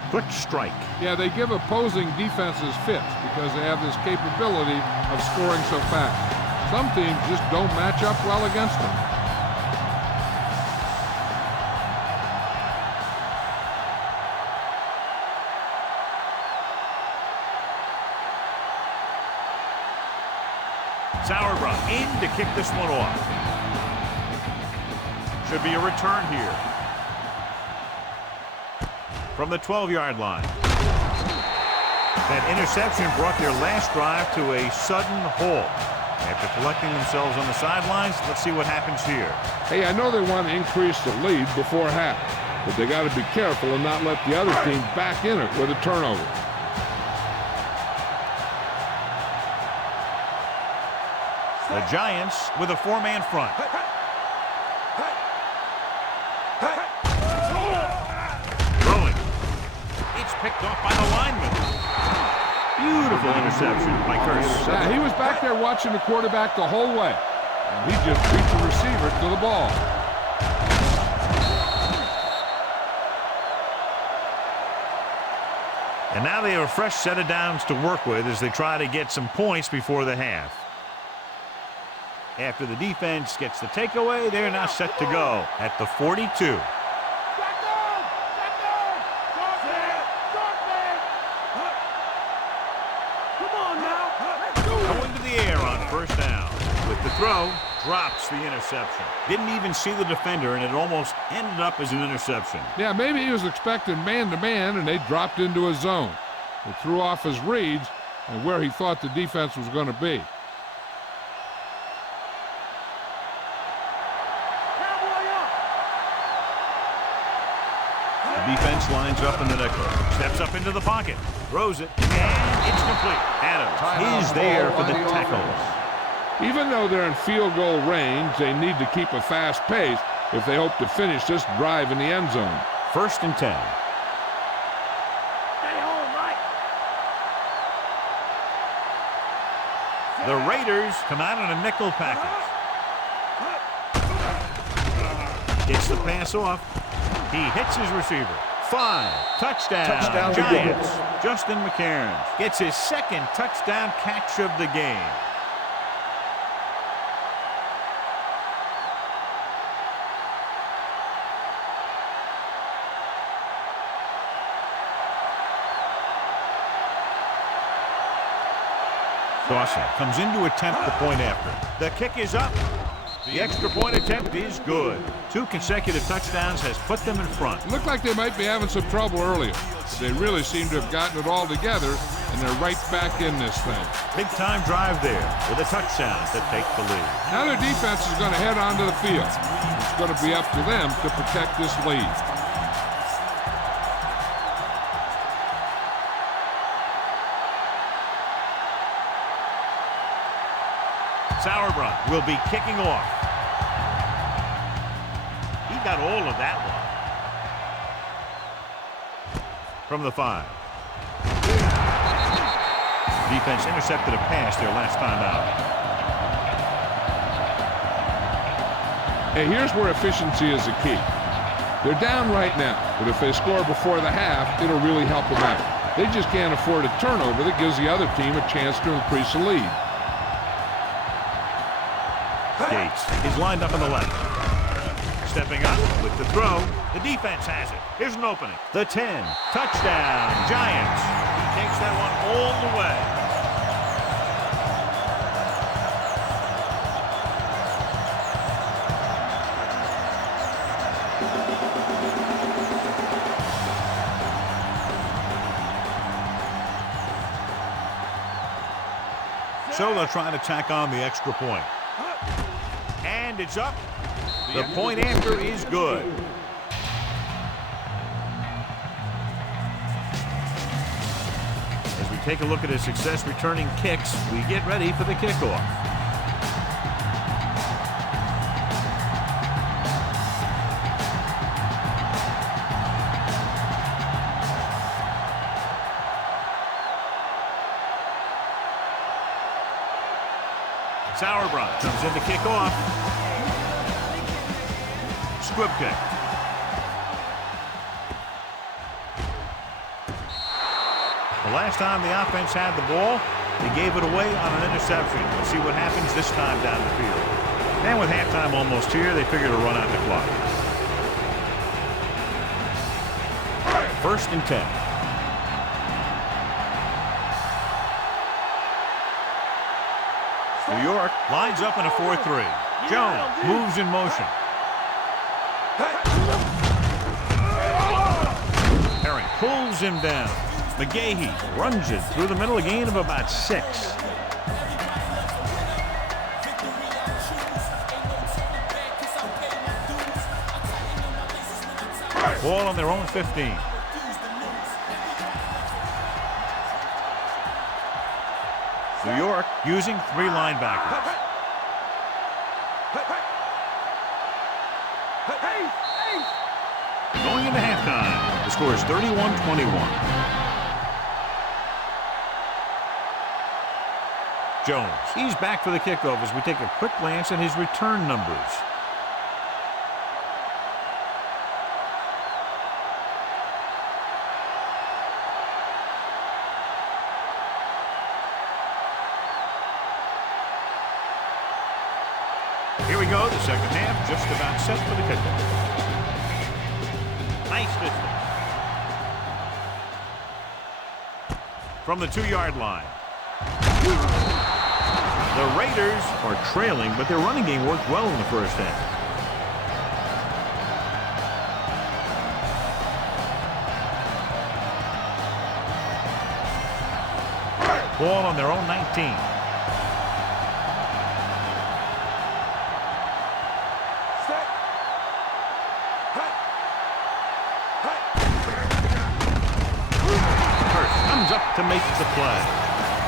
Quick strike. Yeah, they give opposing defenses fits because they have this capability of scoring so fast. Some teams just don't match up well against them. Sauerbrunn in to kick this one off. Should be a return here. From the 12-yard line. That interception brought their last drive to a sudden halt. After collecting themselves on the sidelines, let's see what happens here. Hey, I know they want to increase the lead before half, but they got to be careful and not let the other team back in it with a turnover. The Giants with a four-man front. Throwing. It's picked off by the lineman. Beautiful interception by Kearse. Yeah, he was back there watching the quarterback the whole way. And he just beat the receiver to the ball. And now they have a fresh set of downs to work with as they try to get some points before the half. After the defense gets the takeaway, they're now set to go at the 42. Going to the air on first down. With the throw, drops the interception. Didn't even see the defender, and it almost ended up as an interception. Yeah, maybe he was expecting man-to-man, and they dropped into a zone. It threw off his reads and where he thought the defense was going to be. Defense lines up in the nickel. Steps up into the pocket. Throws it. And it's complete. Adams is there for the tackle. Even though they're in field goal range, they need to keep a fast pace if they hope to finish this drive in the end zone. 1st and 10. Stay home, Mike. The Raiders come out in a nickel package. Gets the pass off. He hits his receiver. 5. Touchdown Giants. Justin McCairns gets his 2nd touchdown catch of the game. Dawson comes in to attempt the point after. The kick is up. The extra point attempt is good. 2 consecutive touchdowns has put them in front. It looked like they might be having some trouble earlier, but they really seem to have gotten it all together, and they're right back in this thing. Big-time drive there with a touchdown to take the lead. Now their defense is going to head onto the field. It's going to be up to them to protect this lead. Sauerbrunn will be kicking off. He got all of that one. From the 5. Defense intercepted a pass their last time out. Hey, here's where efficiency is the key. They're down right now, but if they score before the half, it'll really help them out. They just can't afford a turnover that gives the other team a chance to increase the lead. Gates is lined up on the left. Stepping up with the throw. The defense has it. Here's an opening. The 10. Touchdown, Giants. He takes that one all the way. So they'll try to tack on the extra point. And it's up. The point after is good. As we take a look at his success returning kicks, we get ready for the kickoff. Sauerbrunn comes in to kick off. Squib kick. The last time the offense had the ball, they gave it away on an interception. We'll see what happens this time down the field. And with halftime almost here, they figure to run out the clock. 1st and 10. New York lines up in a 4-3. Jones moves in motion. Herring pulls him down. McGahee runs it through the middle, a gain of about 6. Ball on their own 15. New York using 3 linebackers. Going into halftime, the score is 31-21. Jones, he's back for the kickoff as we take a quick glance at his return numbers. we go. The second half just about set for the kickoff. Nice distance. From the 2-yard line. The Raiders are trailing, but their running game worked well in the first half. Ball on their own 19. Comes up to make the play.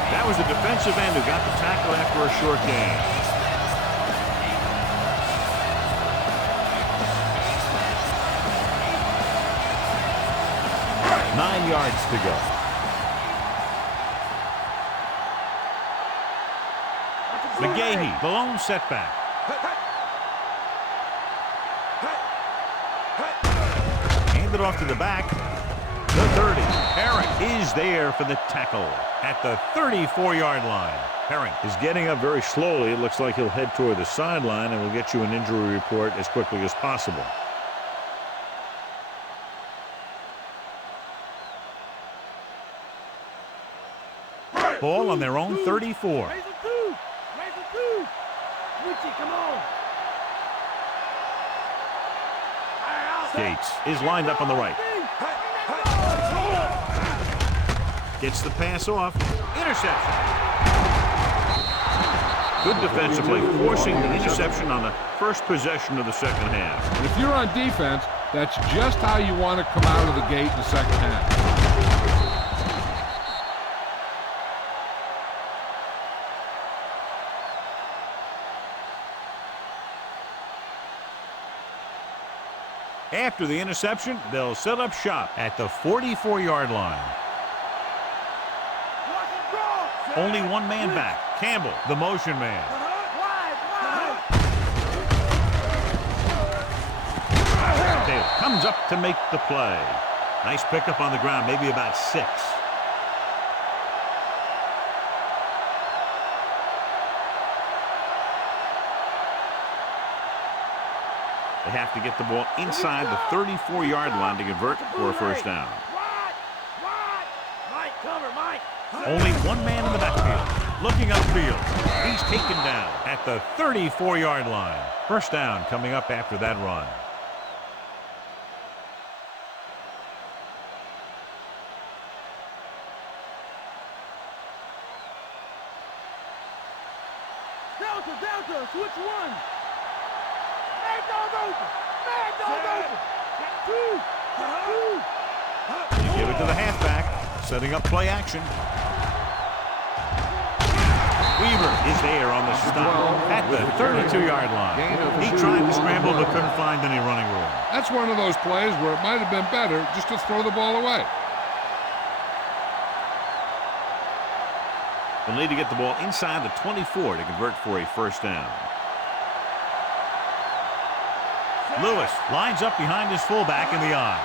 That was the defensive end who got the tackle after a short gain. Nine yards to go. McGahee, the lone setback. Handed off to the back. The 30. Herring is there for the tackle at the 34-yard line. Herring is getting up very slowly. It looks like he'll head toward the sideline, and we'll get you an injury report as quickly as possible. Ball on their own 34. Come on. Gates is lined up on the right. Gets the pass off. Interception. Good defensive play, forcing the interception on the first possession of the second half. And if you're on defense, that's just how you want to come out of the gate in the second half. After the interception, they'll set up shop at the 44-yard line. Only one man back. Campbell, the motion man. Taylor comes up to make the play. Nice pickup on the ground, maybe about 6. They have to get the ball inside the 34-yard line to convert for a first down. Mike, cover, Mike. Only one man in the backfield. Looking upfield. He's taken down at the 34-yard line. First down coming up after that run. Delta, switch one. Man dog open. Man dog open. Two. You give it to the halfback, setting up play action. Weaver is there on the stop at the 32-yard line. He tried to scramble but couldn't find any running room. That's one of those plays where it might have been better just to throw the ball away. They'll need to get the ball inside the 24 to convert for a first down. Lewis lines up behind his fullback in the eye.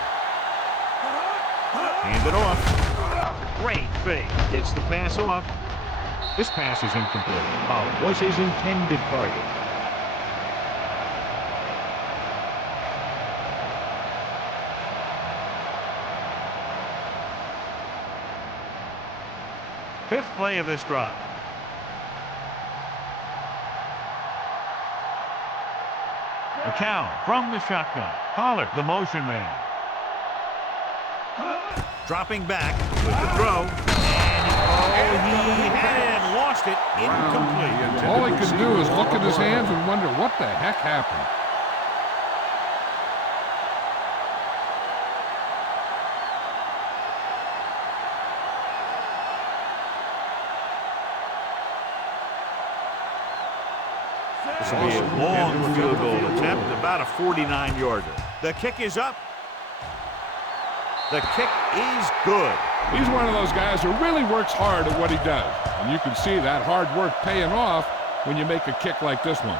Hand it off. Great fake. Gets the pass off. This pass is incomplete. Was his intended target. Fifth play of this drive. McCown from the shotgun. Pollard, the motion man. Dropping back with the throw. And he had it and lost it. Incomplete. All he can do is look at his hands and wonder what the heck happened. This will be a long field goal attempt, about a 49-yarder. The kick is up. The kick is good. He's one of those guys who really works hard at what he does. And you can see that hard work paying off when you make a kick like this one.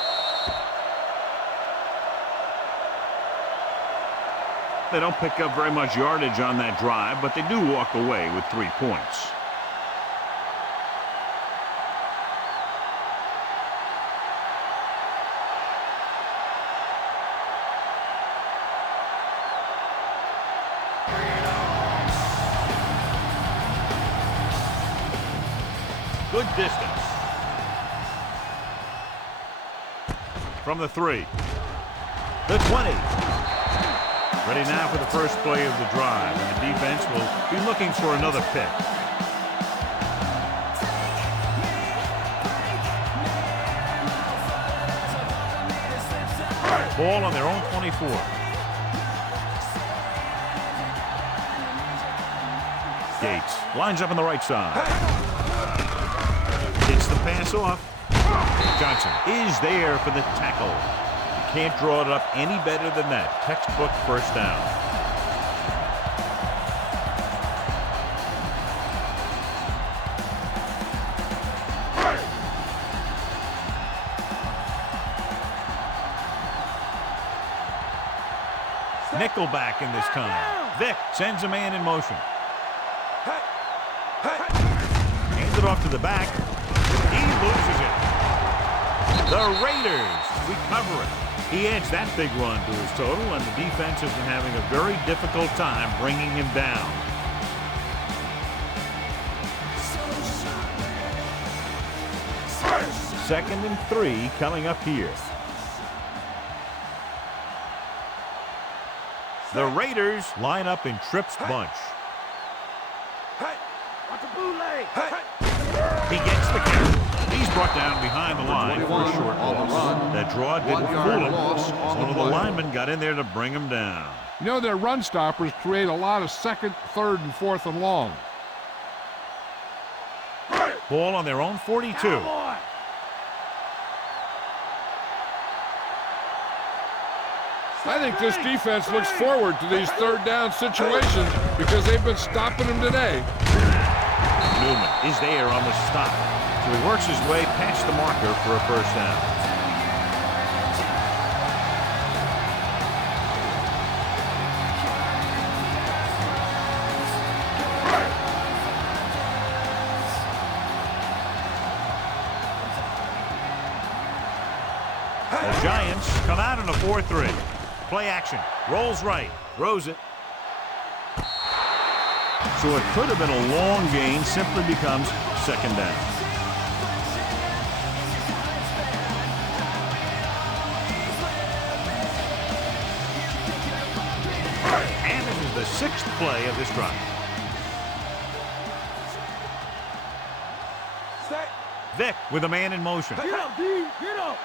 They don't pick up very much yardage on that drive, but they do walk away with 3 points. Good distance. From the 3. The 20. Ready now for the first play of the drive, and the defense will be looking for another pick. Ball on their own 24. Gates lines up on the right side. Gets the pass off. Johnson is there for the tackle. You can't draw it up any better than that. Textbook first down. Nickelback in this time. Vick sends a man in motion. Hands it off to the back. He loses it. The Raiders recover it. He adds that big run to his total, and the defense has been having a very difficult time bringing him down. Second and 3 coming up here. The Raiders line up in Tripp's bunch. He gets the count. He's brought down behind the line for a short loss. That draw didn't fool him. One of the linemen got in there to bring him down. You know, their run stoppers create a lot of second, third, and fourth and long. Ball on their own 42. I think this defense looks forward to these third down situations because they've been stopping them today. Newman is there on the stop. So he works his way past the marker for a first down. The Giants come out in a 4-3. Play action. Rolls right. Throws it. So it could have been a long gain. Simply becomes second down. And this is the 6th play of this drive. Vick with a man in motion. Get up, D. Get up.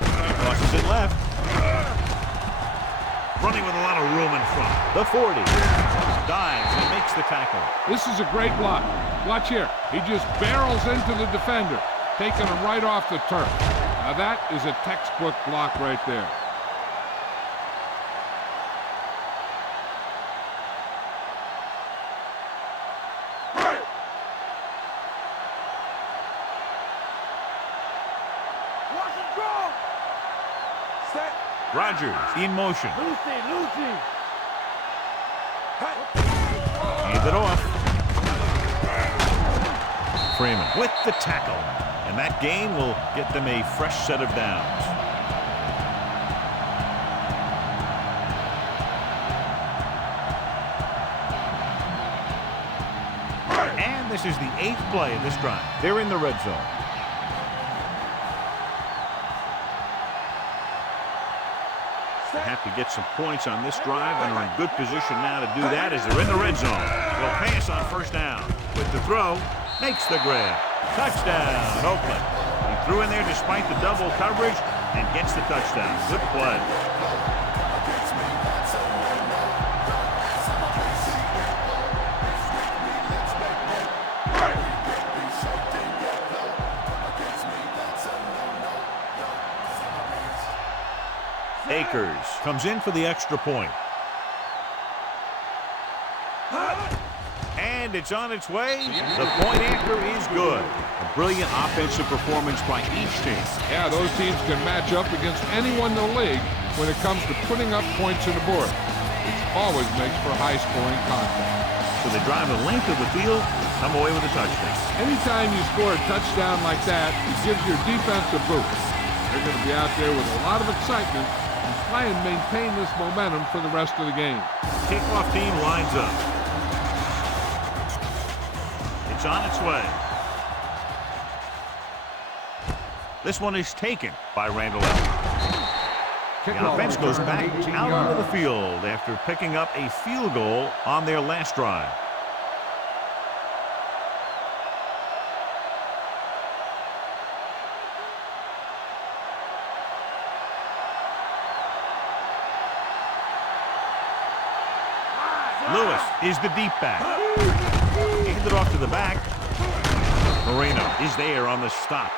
Crosses it left. Running with a lot of room in front. The 40. Dives and makes the tackle. This is a great block. Watch here. He just barrels into the defender, taking him right off the turf. Now that is a textbook block right there. Rodgers in motion. Lucy. Hands it off. Freeman with the tackle. And that gain will get them a fresh set of downs. And this is the 8th play of this drive. They're in the red zone. They have to get some points on this drive and are in good position now to do that as they're in the red zone. They'll pass on first down. With the throw, makes the grab. Touchdown, Oakland. He threw in there despite the double coverage and gets the touchdown. Good play. Akers comes in for the extra point. And it's on its way. The point after is good. A brilliant offensive performance by each team. Yeah, those teams can match up against anyone in the league when it comes to putting up points on the board, which always makes for high-scoring contact. So they drive the length of the field, come away with a touchdown. Anytime you score a touchdown like that, it gives your defense a boost. They're going to be out there with a lot of excitement and try and maintain this momentum for the rest of the game. Kickoff team lines up. It's It's on its way. This one is taken by Randall. The offense goes back out onto the field after picking up a field goal on their last drive. Lewis is the deep back. Handed off to the back. Moreno is there on the stop.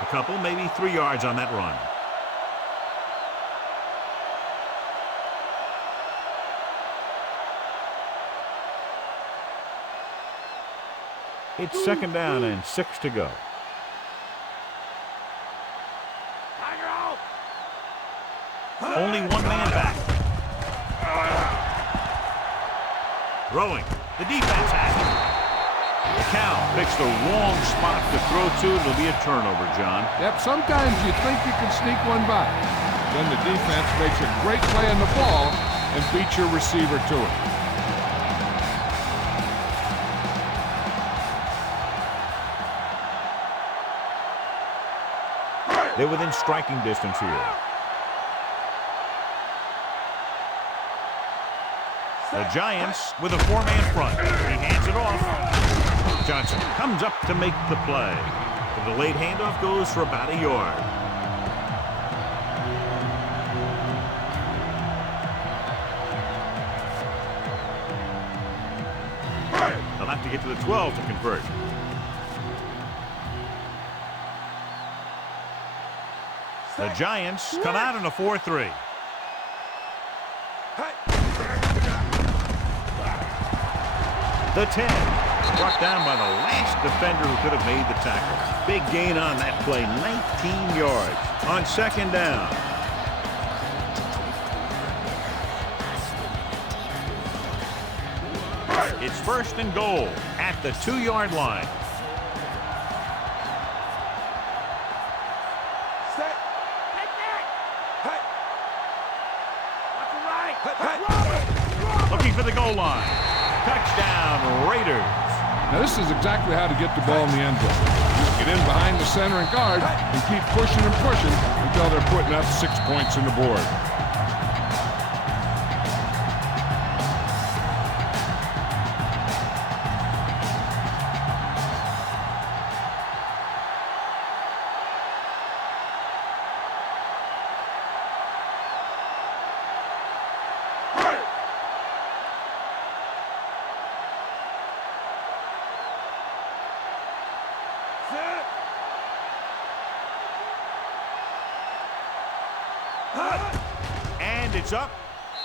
A couple, maybe 3 yards on that run. It's 2nd down and 6 to go. Only one man back. Throwing. The defense has it. McCown picks the wrong spot to throw to. It'll be a turnover, John. Yep, sometimes you think you can sneak one by. Then the defense makes a great play on the ball and beats your receiver to it. They're within striking distance here. The Giants with a 4-man front. He hands it off. Johnson comes up to make the play. The delayed handoff goes for about a yard. They'll have to get to the 12 to convert. The Giants come out in a 4-3. The 10, brought down by the last defender who could have made the tackle. Big gain on that play, 19 yards on 2nd down. It's 1st and goal at the 2-yard line. Looking for the goal line. Touchdown, Raiders. Now, this is exactly how to get the ball in the end zone. Just get in behind the center and guard and keep pushing and pushing until they're putting up 6 points on the board. And it's up.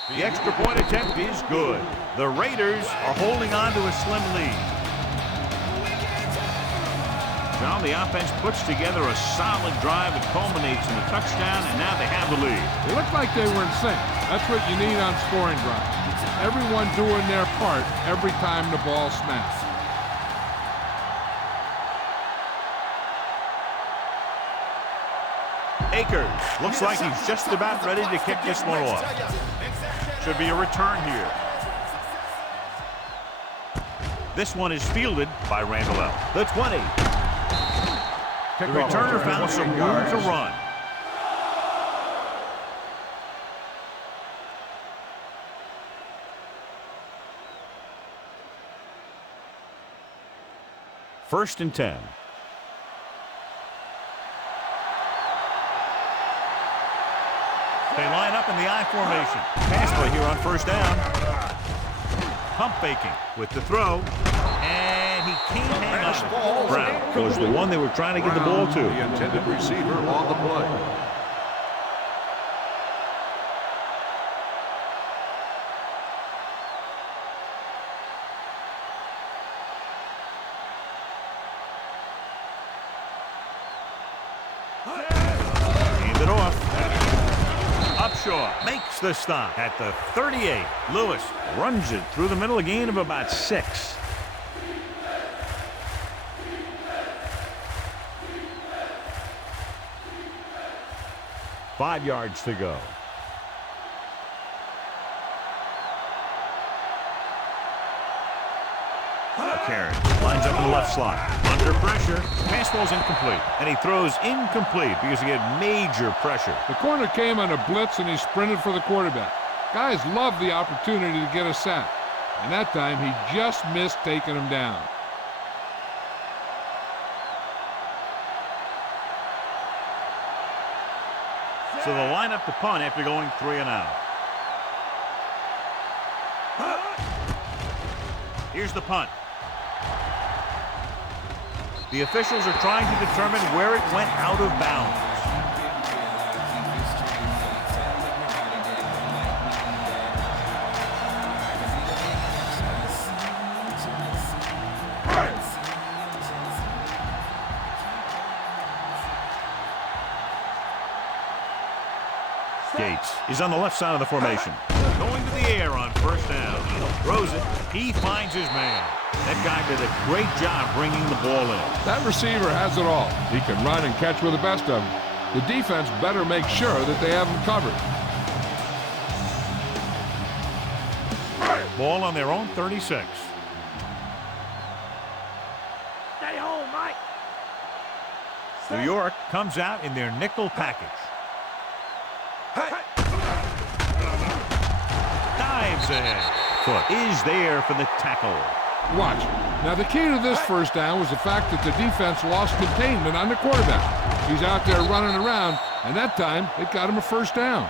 The extra point attempt is good. The Raiders are holding on to a slim lead. John, the offense puts together a solid drive that culminates in a touchdown, and now they have the lead. It looked like they were in sync. That's what you need on scoring drives. Everyone doing their part every time the ball snaps. Akers looks like he's just about ready to kick this one off. Should be a return here. This one is fielded by Randall. The 20. The returner found some room to run. First and 10. They line up in the I formation. Pass play here on 1st down. Pump faking with the throw. And he can't hang on. Brown was the one they were trying to get the ball to. The intended receiver on the play. Makes the stop at the 38. Lewis runs it through the middle, a gain of about 6. Five yards to go. Karen lines up in the left slot. Under pressure, pass ball's incomplete. And he throws incomplete because he had major pressure. The corner came on a blitz and he sprinted for the quarterback. Guys love the opportunity to get a sack. And that time he just missed taking him down. So they'll line up to punt after going 3 and out. Here's the punt. The officials are trying to determine where it went out of bounds. Gates is on the left side of the formation. Going to the air on first down. Throws it. He finds his man. That guy did a great job bringing the ball in. That receiver has it all. He can run and catch with the best of them. The defense better make sure that they have him covered. Ball on their own 36. Stay home, Mike. New York comes out in their nickel package. Dives ahead. Foot is there for the tackle. Watch. Now the key to this first down was the fact that the defense lost containment on the quarterback. He's out there running around, and that time it got him a first down.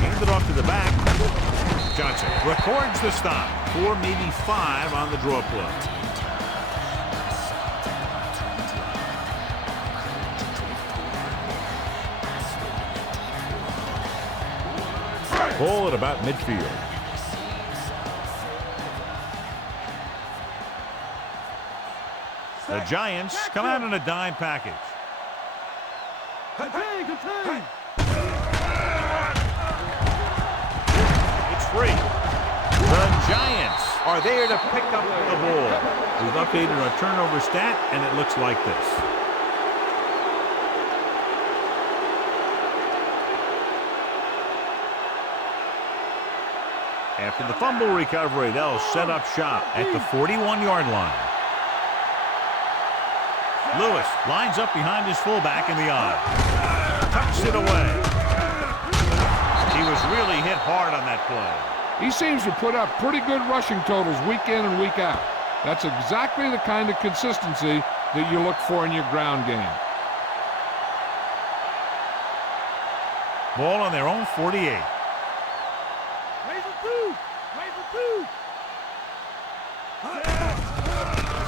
Hand it off to the back. Johnson records the stop. 4, maybe 5 on the draw play. Ball at about midfield. The Giants come out in a dime package. Contain. It's free. The Giants are there to pick up the ball. We've updated our turnover stat, and it looks like this. After the fumble recovery, they'll set up shop at the 41-yard line. Lewis lines up behind his fullback in the eye. Tucks it away. He was really hit hard on that play. He seems to put up pretty good rushing totals week in and week out. That's exactly the kind of consistency that you look for in your ground game. Ball on their own 48.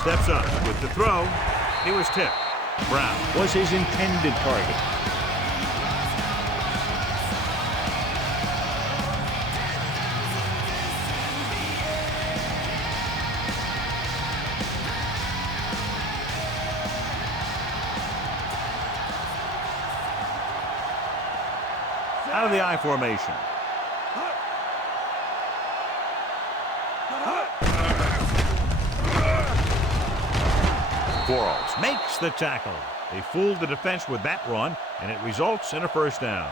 Steps up with the throw. It was tipped. Brown was his intended target. Out of the I formation. Quarles makes the tackle. They fooled the defense with that run, and it results in a first down.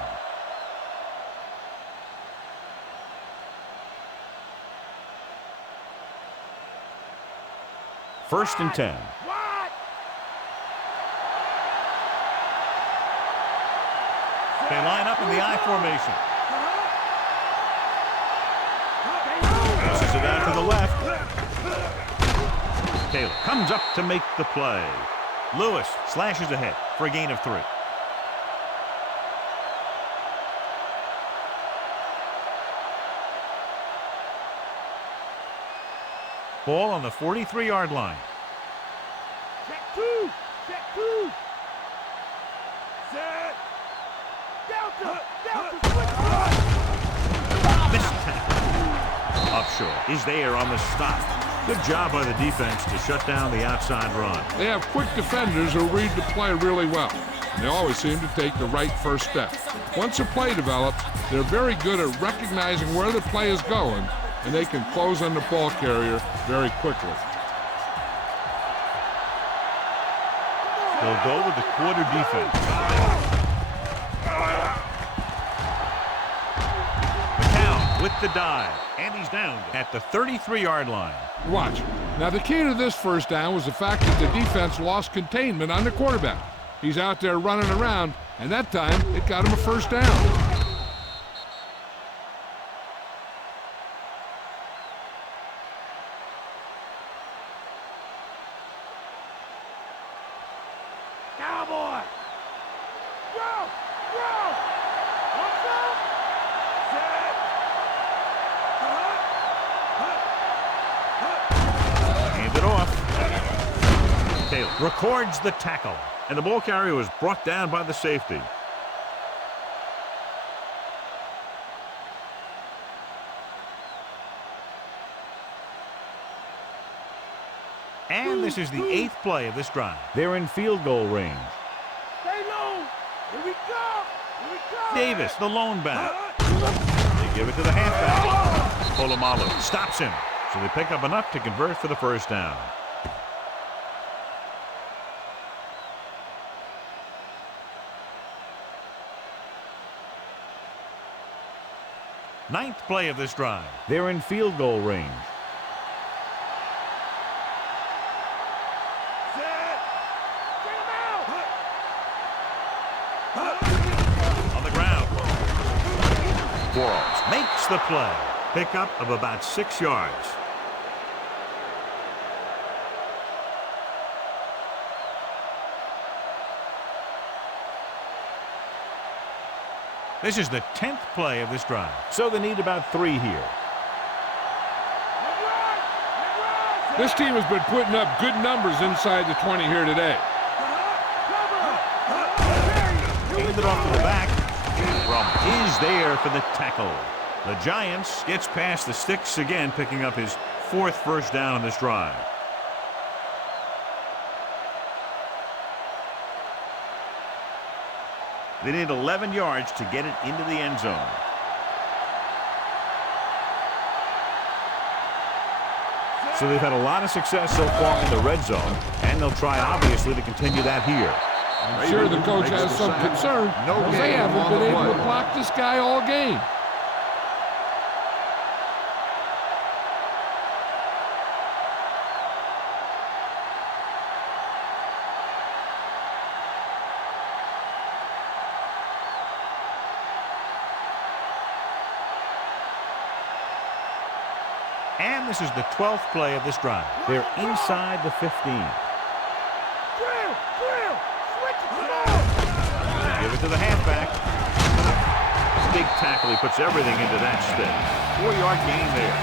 First and 10. They line up in the I formation. Passes it out to the left. Taylor comes up to make the play. Lewis slashes ahead for a gain of 3. Ball on the 43-yard line. Check two. Set. Delta, switch. Missed tackle. Upshaw is there on the stop. Good job by the defense to shut down the outside run. They have quick defenders who read the play really well, and they always seem to take the right first step. Once a play develops, they're very good at recognizing where the play is going, and they can close on the ball carrier very quickly. They'll go with the quarter defense. McCown with the dive, and he's down at the 33-yard line. Watch. Now, the key to this first down was the fact that the defense lost containment on the quarterback. He's out there running around, and that time it got him a first down. Cowboy! Go! Go! What's up? Set! Hand it off. Taylor records the tackle, and the ball carrier was brought down by the safety. And this is the 8th play of this drive. They're in field goal range. Stay low! Here we go! Here we go! Davis, the lone back. They give it to the halfback. Polamalu stops him, so they pick up enough to convert for the first down. Ninth play of this drive. They're in field goal range. On the ground. Quarles makes the play. Pickup of about 6 yards. This is the 10th play of this drive, so they need about 3 here. This team has been putting up good numbers inside the 20 here today. Handed off to the back. Brum is there for the tackle. The Giants gets past the sticks again, picking up his 4th first down on this drive. They need 11 yards to get it into the end zone. So they've had a lot of success so far in the red zone, and they'll try, obviously, to continue that here. I'm sure the coach has some concern because they haven't been able to block this guy all game. And this is the 12th play of this drive. They're inside the 15. Drill! Drill! Switch it! Come Give it to the halfback. Big tackle. He puts everything into that stick. 4-yard gain there.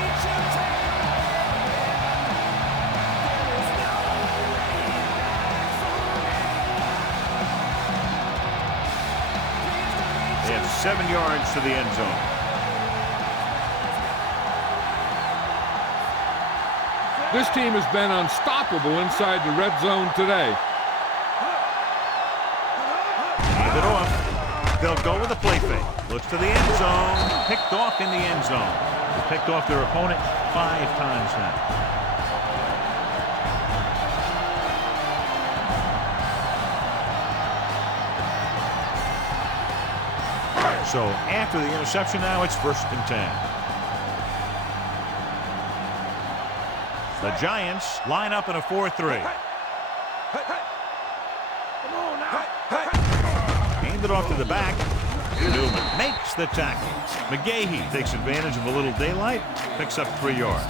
They have 7 yards to the end zone. This team has been unstoppable inside the red zone today. Hand it off. They'll go with the play fake. Looks to the end zone. Picked off in the end zone. They picked off their opponent 5 times now. So after the interception now, it's 1st and 10. The Giants line up in a 4-3. Come on now! Hand it off to the back. Newman makes the tackle. McGahee takes advantage of a little daylight, picks up 3 yards.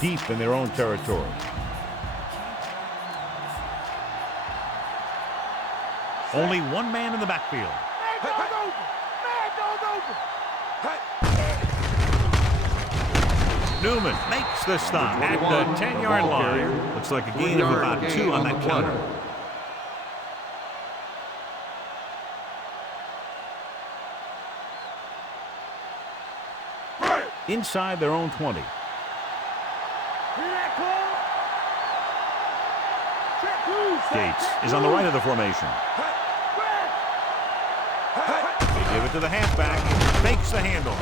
Deep in their own territory. Only one man in the backfield. Mad dog open! Mad dog open! Newman makes the stop at the 10-yard line. Looks like a gain of about 2 on that counter. Inside their own 20. Hear that call? Check who's Gates is on the right of the formation. They give it to the halfback. Fakes the handoff.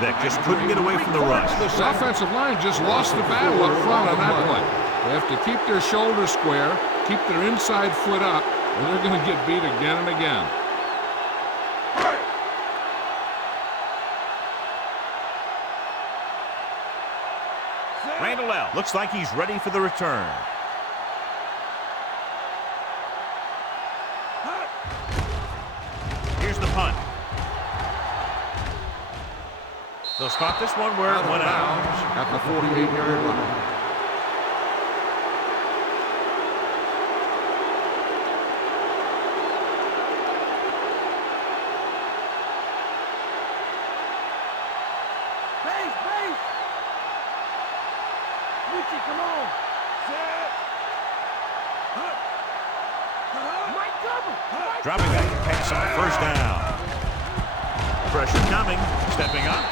Vick just couldn't get away from the rush. This offensive line just lost the battle up front on that play. They have to keep their shoulders square, keep their inside foot up, or they're going to get beat again and again. Randall L. looks like he's ready for the return. Here's the punt. They'll stop this one where it went out. At the 48-yard line. Richie, come on. Set. Mike cover. Dropping back and pass on first down. Pressure coming. Stepping up.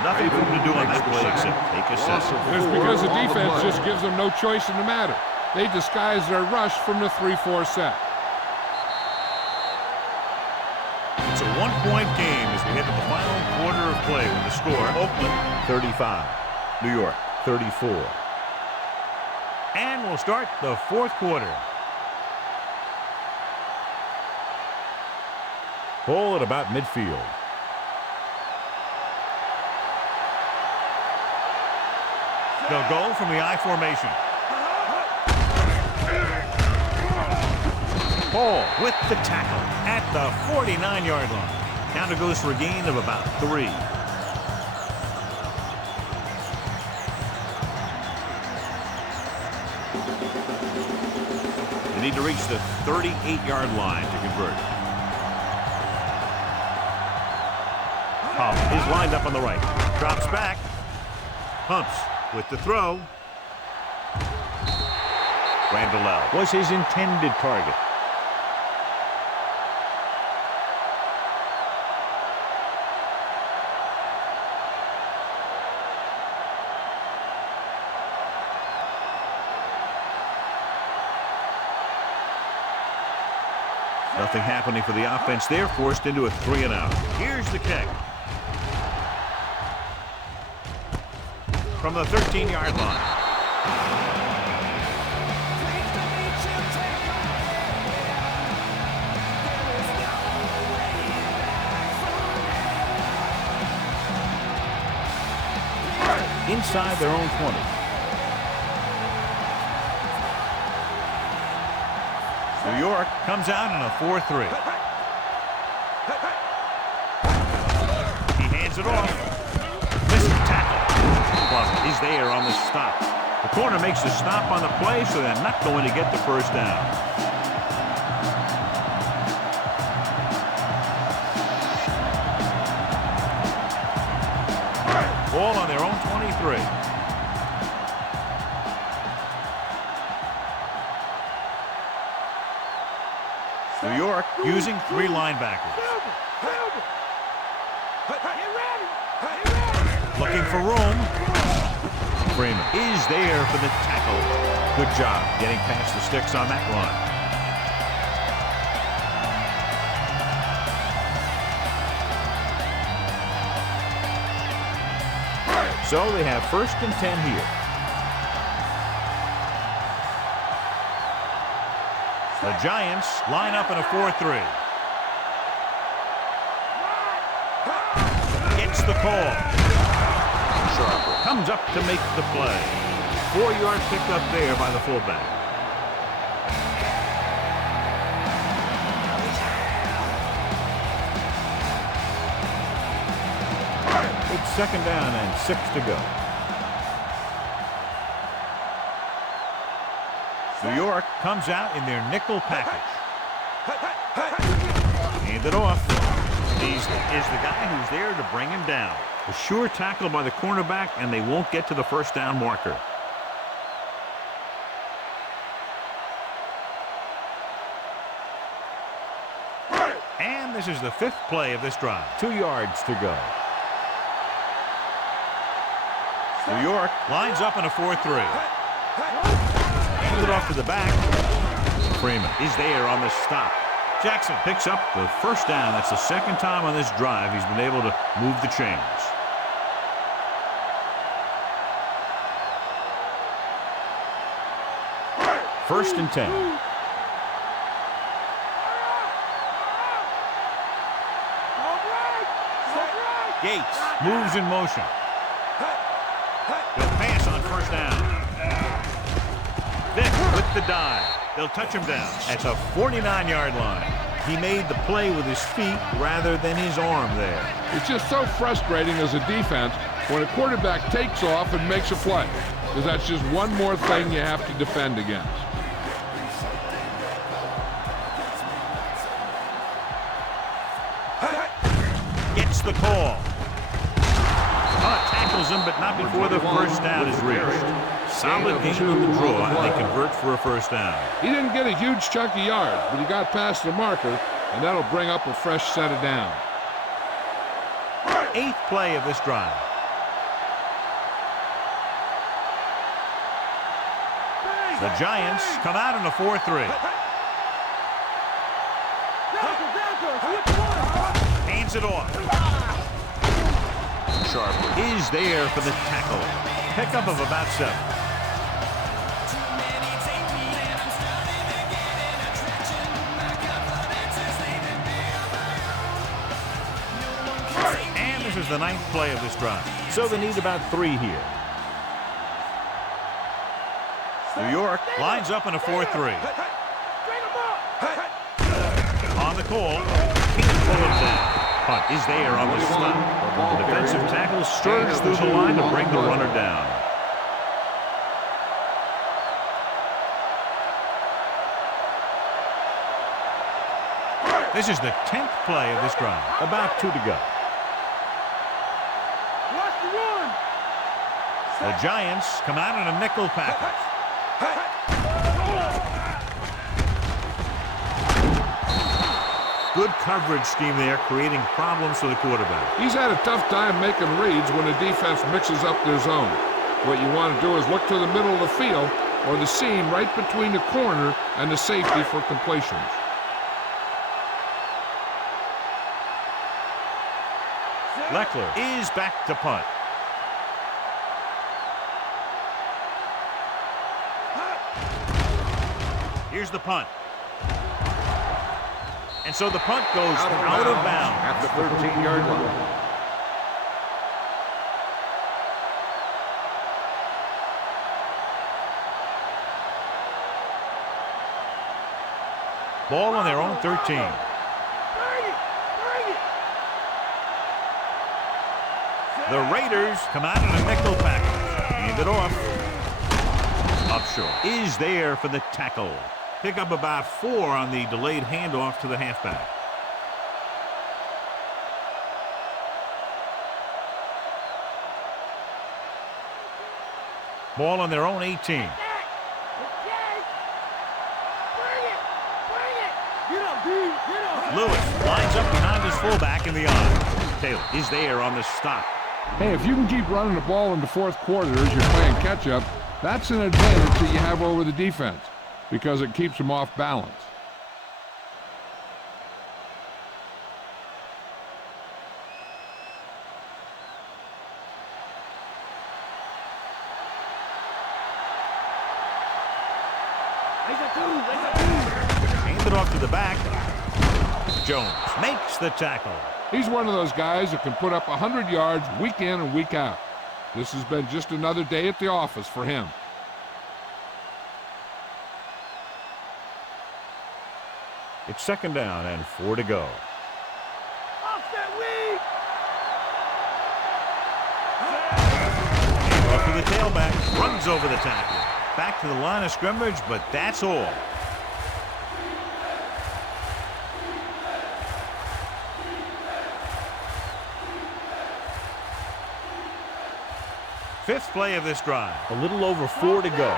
Nothing for him to do on that play except take a set. It's because the defense just gives them no choice in the matter. They disguise their rush from the 3-4 set. It's a one-point game as we head to the final quarter of play with the score. Oakland 35, New York 34. And we'll start the fourth quarter. Ball at about midfield. They'll go from the I formation. Ball with the tackle at the 49-yard line. Counter goes for a gain of about 3. They need to reach the 38-yard line to convert. Huff is lined up on the right. Drops back. Pumps with the throw. Randall L. was his intended target. Nothing happening for the offense. They're forced into a 3-and-out. Here's the kick. From the 13-yard line. Inside their own 20. New York comes out in a 4-3. He hands it off. Missed the tackle. He's there on the stop. The corner makes the stop on the play, so they're not going to get the first down. Ball on their own 23. New York using 3 linebackers. Looking for room. Freeman is there for the tackle. Good job getting past the sticks on that run. So they have 1st and 10 here. The Giants line up in a 4-3. Gets the call. Sharper comes up to make the play. 4-yard pickup there by the fullback. It's 2nd down and 6 to go. New York comes out in their nickel package. Hand it off. He is the guy who's there to bring him down. A sure tackle by the cornerback, and they won't get to the first down marker. And this is the 5th play of this drive. 2 yards to go. New York lines up in a 4-3. Hand it off to the back. Freeman is there on the stop. Jackson picks up the first down. That's the 2nd time on this drive he's been able to move the chains. 1st and 10. Gates moves in motion. He'll pass on 1st down. Vick with the dive. They'll touch him down at the 49-yard line. He made the play with his feet rather than his arm there. It's just so frustrating as a defense when a quarterback takes off and makes a play, because that's just one more thing you have to defend against. Gets the call. Tackles him, but not before the 1st down is reached. Solid game on the draw, and they convert for a 1st down. He didn't get a huge chunk of yards, but he got past the marker, and that'll bring up a fresh set of downs. 8th play of this drive. The Giants come out in a 4-3. Hands it off. Sharp is there for the tackle. Pickup of about 7. And this is the 9th play of this drive. So they need about 3 here. New York lines up in a 4-3. On the call, can't pull him down. Punt is there on the stop. The defensive tackle surges through the line to bring the runner down. This is the 10th play of this drive. About 2 to go. The Giants come out in a nickel package. Good coverage scheme there, creating problems for the quarterback. He's had a tough time making reads when the defense mixes up their zone. What you want to do is look to the middle of the field or the seam right between the corner and the safety for completions. Leckler is back to punt. Here's the punt. And so the punt goes out of bounds at the 13-yard line. Ball on their own 13. The Raiders come out in a nickel package. Hand it off. Upshaw is there for the tackle. Pick up about 4 on the delayed handoff to the halfback. Ball on their own 18. Lewis lines up behind his fullback in the eye. Taylor is there on the stop. Hey, if you can keep running the ball in the 4th quarter as you're playing catch-up, that's an advantage that you have over the defense, because it keeps them off balance. Hand it off to the back. Jones makes the tackle. He's one of those guys that can put up 100 yards week in and week out. This has been just another day at the office for him. It's 2nd down and 4 to go. Hand off to the tailback. Runs over the tackle. Back to the line of scrimmage, but that's all. Fifth play of this drive. A little over 4 to go.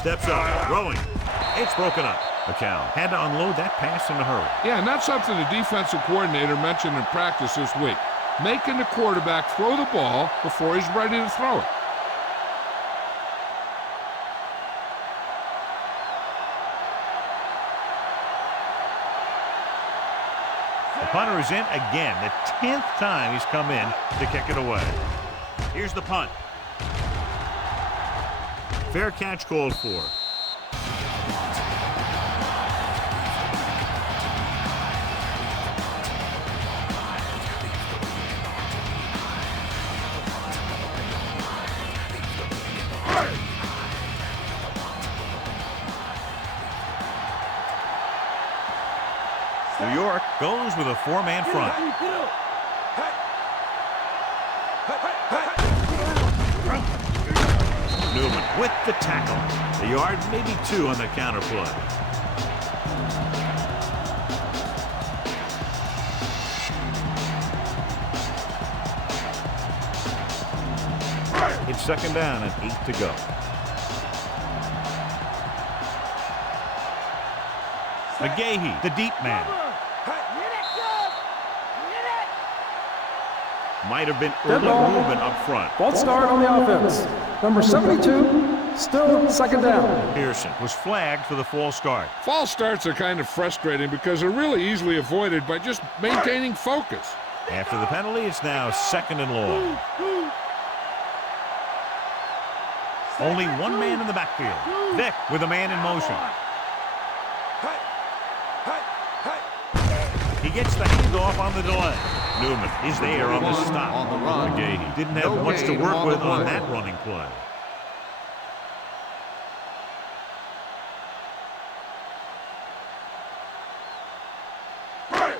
Steps up, throwing. It's broken up. McCown had to unload that pass in a hurry. Yeah, and that's something the defensive coordinator mentioned in practice this week. Making the quarterback throw the ball before he's ready to throw it. The punter is in again, the 10th time he's come in to kick it away. Here's the punt. Fair catch called for. New York goes with a four-man front. Newman with the tackle. A yard, maybe two on the counter play. It's second down and 8 to go. McGahee, the deep man. Might have been early movement up front. False start on the offense. Number 72, still second down. Pearson was flagged for the false start. False starts are kind of frustrating because they're really easily avoided by just maintaining focus. After the penalty, it's now second and long. Only one man in the backfield. Vick with a man in motion. He gets the handoff on the delay. Newman is there on the stop. On the run. McGahee didn't have much to work with on that running play.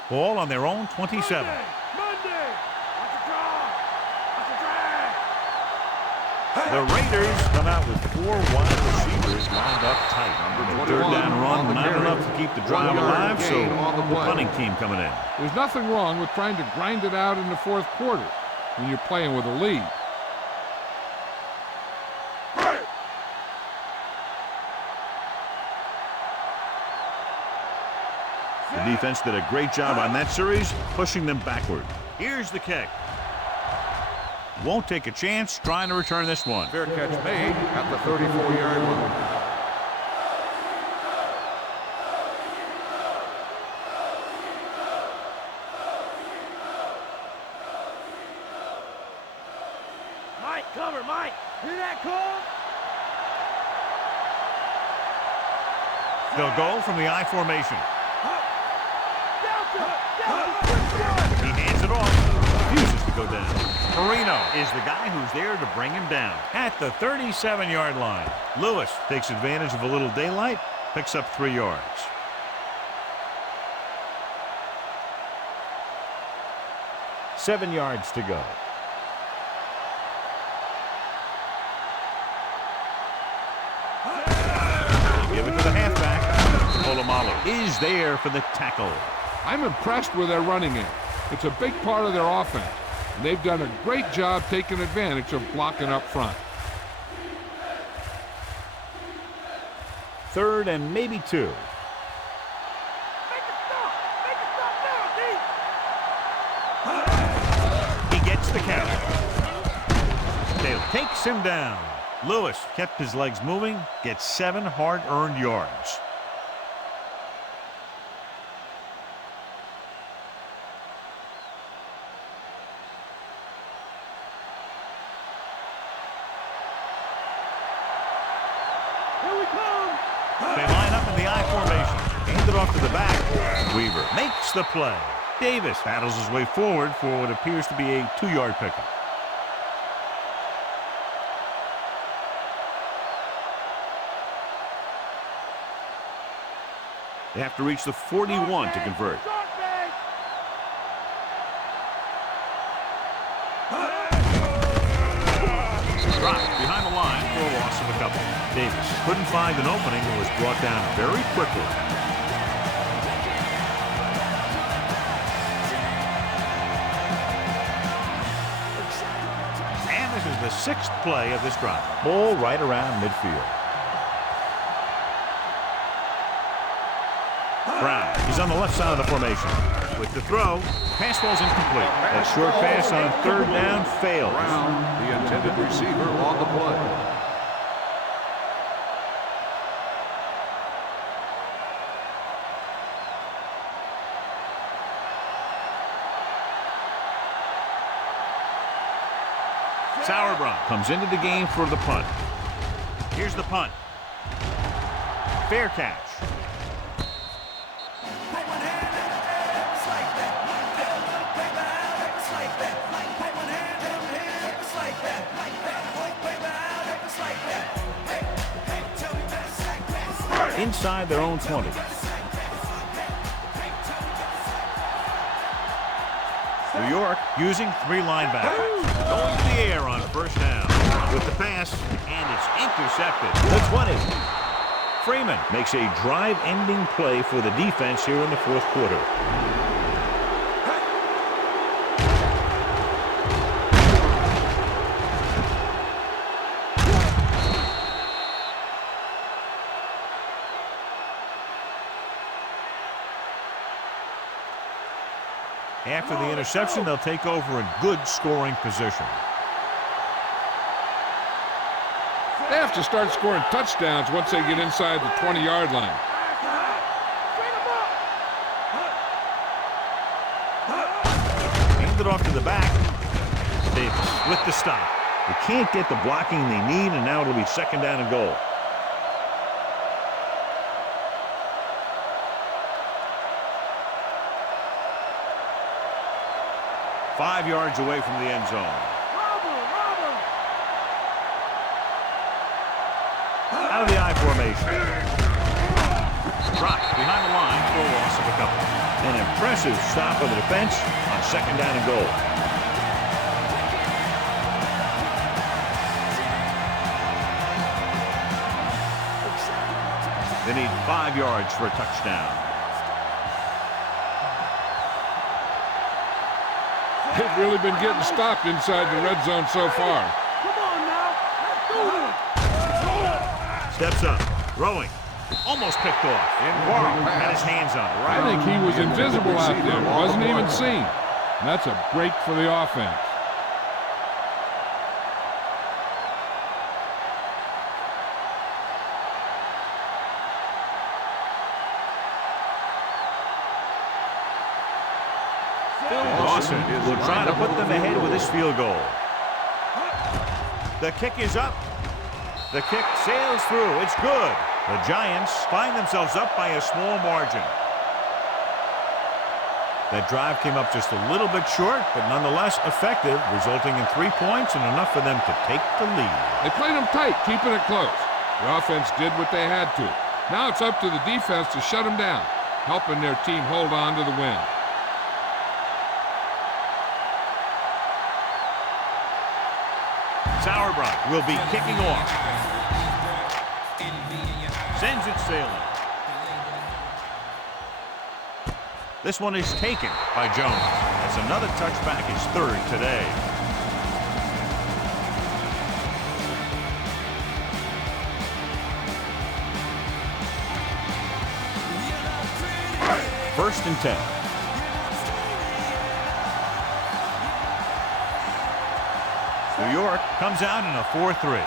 Ball on their own 27. The Raiders come out with 4 wide receivers lined up tight. The third down run, not enough to keep the drive alive, so the punting team coming in. There's nothing wrong with trying to grind it out in the fourth quarter when you're playing with a lead. The defense did a great job on that series, pushing them backward. Here's the kick. Won't take a chance trying to return this one. Fair catch made at the 34-yard line. Mike, cover, Mike. Hear that call? They'll go from the I formation. He hands it off. Refuses to go down. Marino is the guy who's there to bring him down at the 37-yard line. Lewis takes advantage of a little daylight, picks up 3 yards. Seven yards to go. Give it to the halfback. Polamalu is there for the tackle. I'm impressed with their running game. It's a big part of their offense. And they've done a great job taking advantage of blocking up front. Third and maybe 2. He gets the count. Taylor takes him down. Lewis kept his legs moving, gets 7 hard-earned yards. They line up in the I formation. Hand it off to the back. Weaver makes the play. Davis battles his way forward for what appears to be a 2-yard pickup. They have to reach the 41 to convert. Dropped behind the line for a loss of a couple. Davis couldn't find an opening and was brought down very quickly. And this is the 6th play of this drive. Ball right around midfield. Brown is on the left side of the formation. With the throw, pass falls incomplete. That short pass on 3rd down fails. Brown, the intended receiver, on the play. Sauerbrunn comes into the game for the punt. Here's the punt. Fair catch. Inside their own 20. New York using 3 linebackers. Going to the air on first down. With the pass, and it's intercepted. The 20. Freeman makes a drive-ending play for the defense here in the fourth quarter. After the interception, they'll take over in good scoring position. They have to start scoring touchdowns once they get inside the 20-yard line. Handed off to the back. Davis with the stop. They can't get the blocking they need, and now it'll be second down and goal. Five yards away from the end zone. Out of the I formation. Dropped behind the line for a loss of a couple. An impressive stop of the defense on second down and goal. They need 5 yards for a touchdown. They've really been getting stopped inside the red zone so far. Come on now. Let's do it. Steps up. Throwing. Almost picked off. Warren had his hands on it. I think he was invisible out there. Wasn't even seen. That's a break for the offense. Dawson will try to put them ahead with his field goal. The kick is up. The kick sails through. It's good. The Giants find themselves up by a small margin. That drive came up just a little bit short, but nonetheless effective, resulting in 3 points and enough for them to take the lead. They played them tight, keeping it close. The offense did what they had to. Now it's up to the defense to shut them down, helping their team hold on to the win. Sauerbrunn will be kicking off. Sends it sailing. This one is taken by Jones. That's another touchback, his third today. First and 10. New York comes out in a 4-3.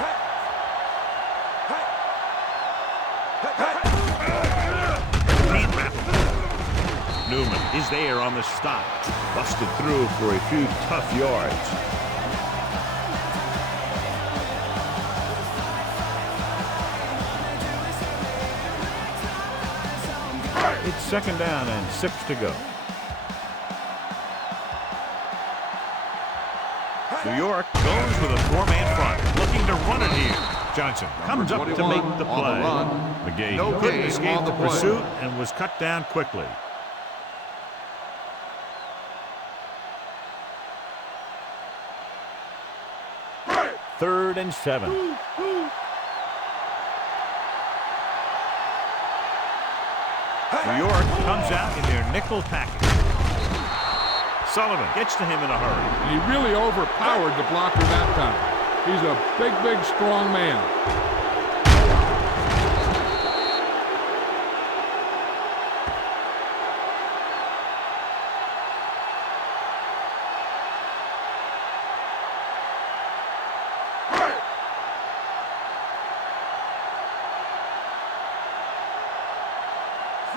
Newman is there on the stop. Busted through for a few tough yards. It's second down and 6 to go. New York goes with a 4-man front, looking to run it here. Johnson comes up to make the play. McGahee couldn't escape the pursuit and was cut down quickly. Third and 7. New York comes out in their nickel package. Sullivan gets to him in a hurry. He really overpowered the blocker that time. He's a big, strong man.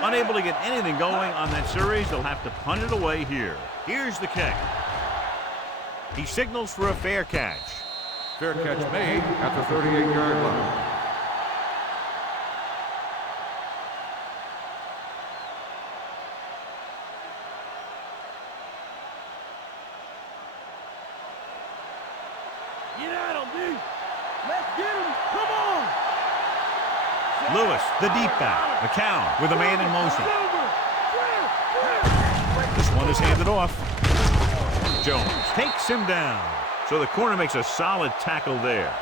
Unable to get anything going on that series, they'll have to punt it away here. Here's the kick. He signals for a fair catch. Fair catch made at the 38-yard line. Get at him, D. Let's get him. Come on. Lewis, the deep back. McCown with a man in motion. This one is handed off. Jones takes him down. So the corner makes a solid tackle there.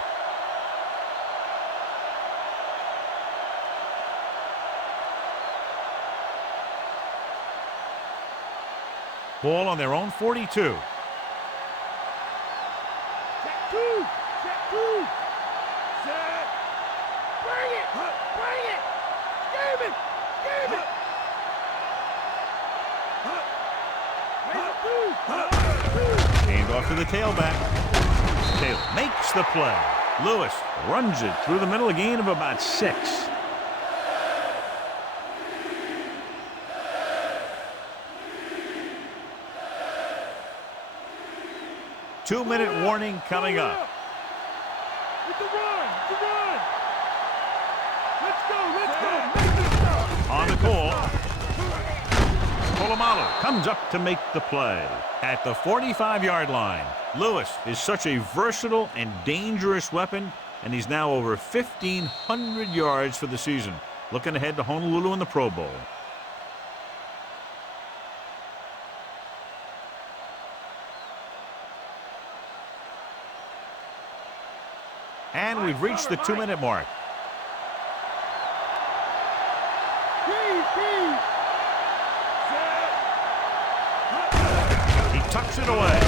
Ball on their own 42. Check two. Check two. Set. Bring it. Bring it. Game it. Game it. Hand off to the tailback. Taylor makes the play. Lewis runs it through the middle, a gain of about 6. Two-minute warning coming up. With the run. The run. Let's go. Let's go. Make this stuff. On the call. Polamalu comes up to make the play at the 45-yard line. Lewis is such a versatile and dangerous weapon, and he's now over 1,500 yards for the season. Looking ahead to Honolulu in the Pro Bowl. And we've reached the 2-minute mark. Tucks it away.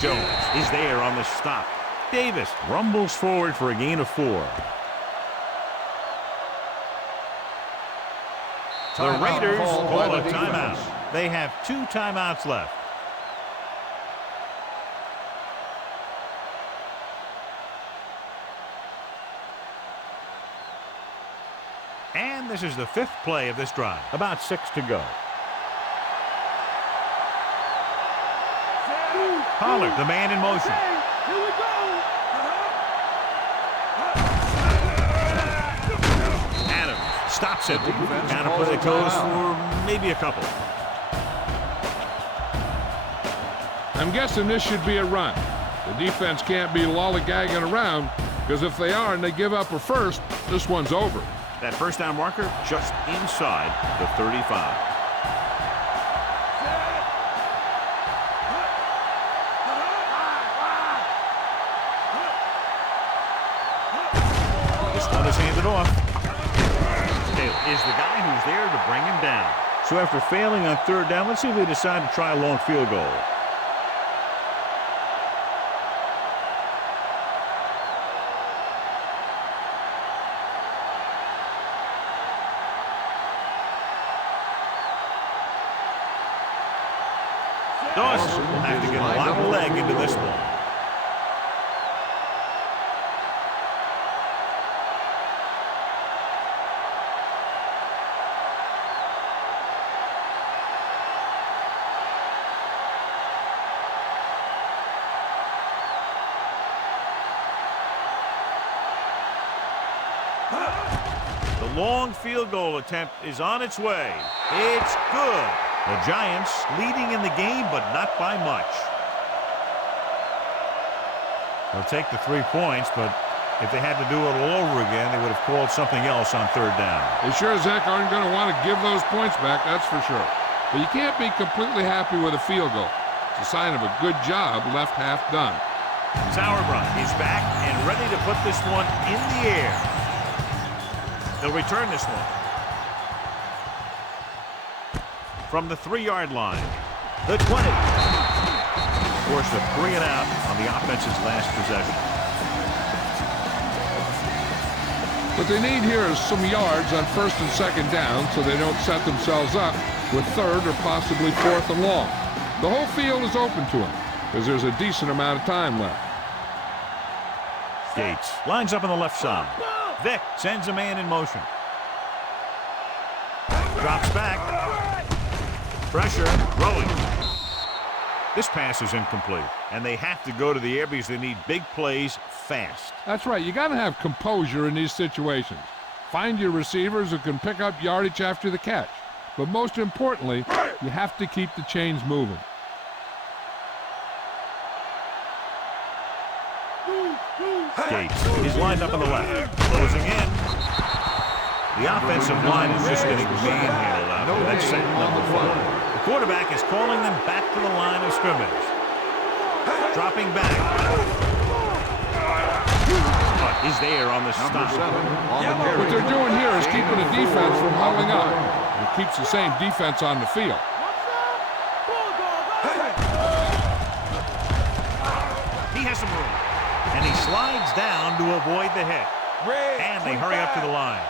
Jones is there on the stop. Davis rumbles forward for a gain of 4. The Raiders call a timeout. They have 2 timeouts left. And this is the 5th play of this drive. About 6 to go. Pollard, the man in motion. Here we go. Adams stops it. Down to play the toes for maybe a couple. I'm guessing this should be a run. The defense can't be lollygagging around, because if they are and they give up a first, this one's over. That first down marker just inside the 35. This one is handed off. Taylor is the guy who's there to bring him down. So after failing on 3rd down, let's see if they decide to try a long field goal. Dawson will have to get a lot of leg into this one. The long field goal attempt is on its way. It's good. The Giants leading in the game, but not by much. They'll take the 3 points, but if they had to do it all over again, they would have called something else on 3rd down. They sure as heck aren't going to want to give those points back, that's for sure. But you can't be completely happy with a field goal. It's a sign of a good job left half done. Sauerbrunn is back and ready to put this one in the air. They'll return this one. From the 3-yard line, the 20. Forced a 3 and out on the offense's last possession. What they need here is some yards on 1st and 2nd down so they don't set themselves up with 3rd or possibly 4th and long. The whole field is open to them because there's a decent amount of time left. Gates lines up on the left side. Vick sends a man in motion. Drops back. Pressure, rolling. This pass is incomplete, and they have to go to the air because they need big plays fast. That's right. You got to have composure in these situations. Find your receivers who can pick up yardage after the catch. But most importantly, you have to keep the chains moving. Gates is lined up on the left, closing in. The offensive line is just getting manhandled out there. That's set number 5. The quarterback is calling them back to the line of scrimmage. Dropping back. But is there on the stop. What they're doing here is keeping the defense from hauling up. It keeps the same defense on the field. He has some room. And he slides down to avoid the hit. And they hurry up to the line.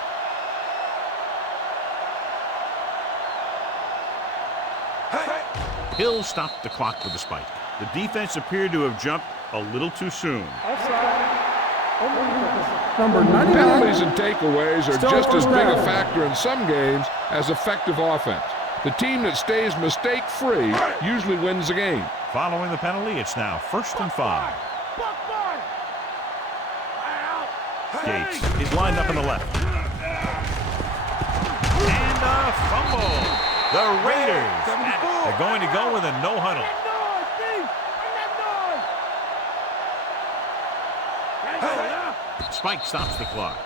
Hill stopped the clock with the spike. The defense appeared to have jumped a little too soon. Number 99. Penalties and takeaways are Still just as first big a down. factor in some games as effective offense. The team that stays mistake-free usually wins the game. Following the penalty, it's now 1st and 5. Gates is lined up on the left. And a fumble. The Raiders. They're going to go with a no huddle. Spike stops the clock.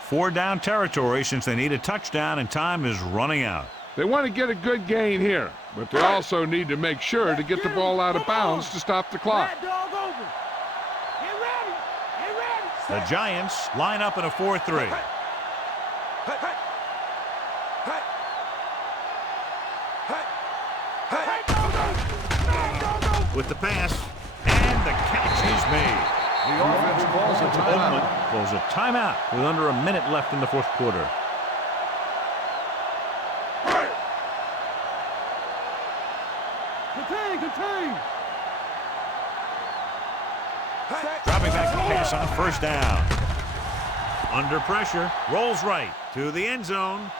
Four down territory since they need a touchdown and time is running out. They want to get a good gain here, but they also need to make sure to get the ball out of bounds to stop the clock. The Giants line up in a 4-3. With the pass, and the catch is made. The offense calls a timeout. Oakland calls a timeout with under a minute left in the 4th quarter. Dropping back to pass on 1st down. Under pressure, rolls right to the end zone.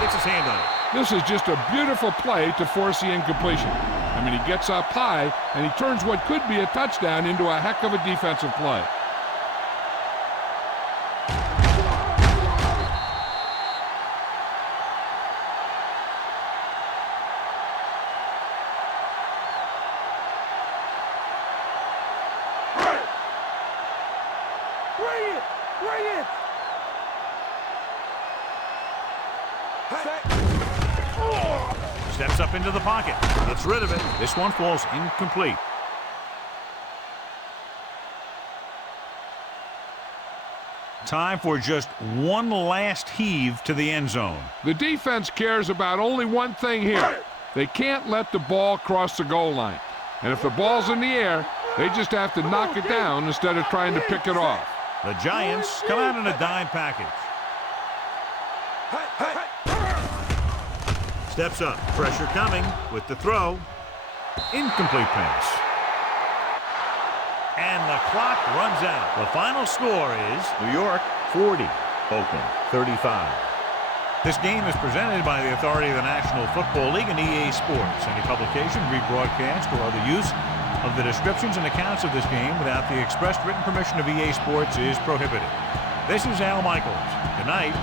Gets his hand on it. This is just a beautiful play to force the incompletion. I mean, he gets up high, and he turns what could be a touchdown into a heck of a defensive play. Steps up into the pocket. Gets rid of it. This one falls incomplete. Time for just one last heave to the end zone. The defense cares about only one thing here. They can't let the ball cross the goal line. And if the ball's in the air, they just have to knock it down instead of trying to pick it off. The Giants come out in a dime package. Steps up. Pressure coming with the throw. Incomplete pass. And the clock runs out. The final score is New York 40, Oakland 35. This game is presented by the authority of the National Football League and EA Sports. Any publication, rebroadcast, or other use of the descriptions and accounts of this game without the expressed written permission of EA Sports is prohibited. This is Al Michaels. Good night.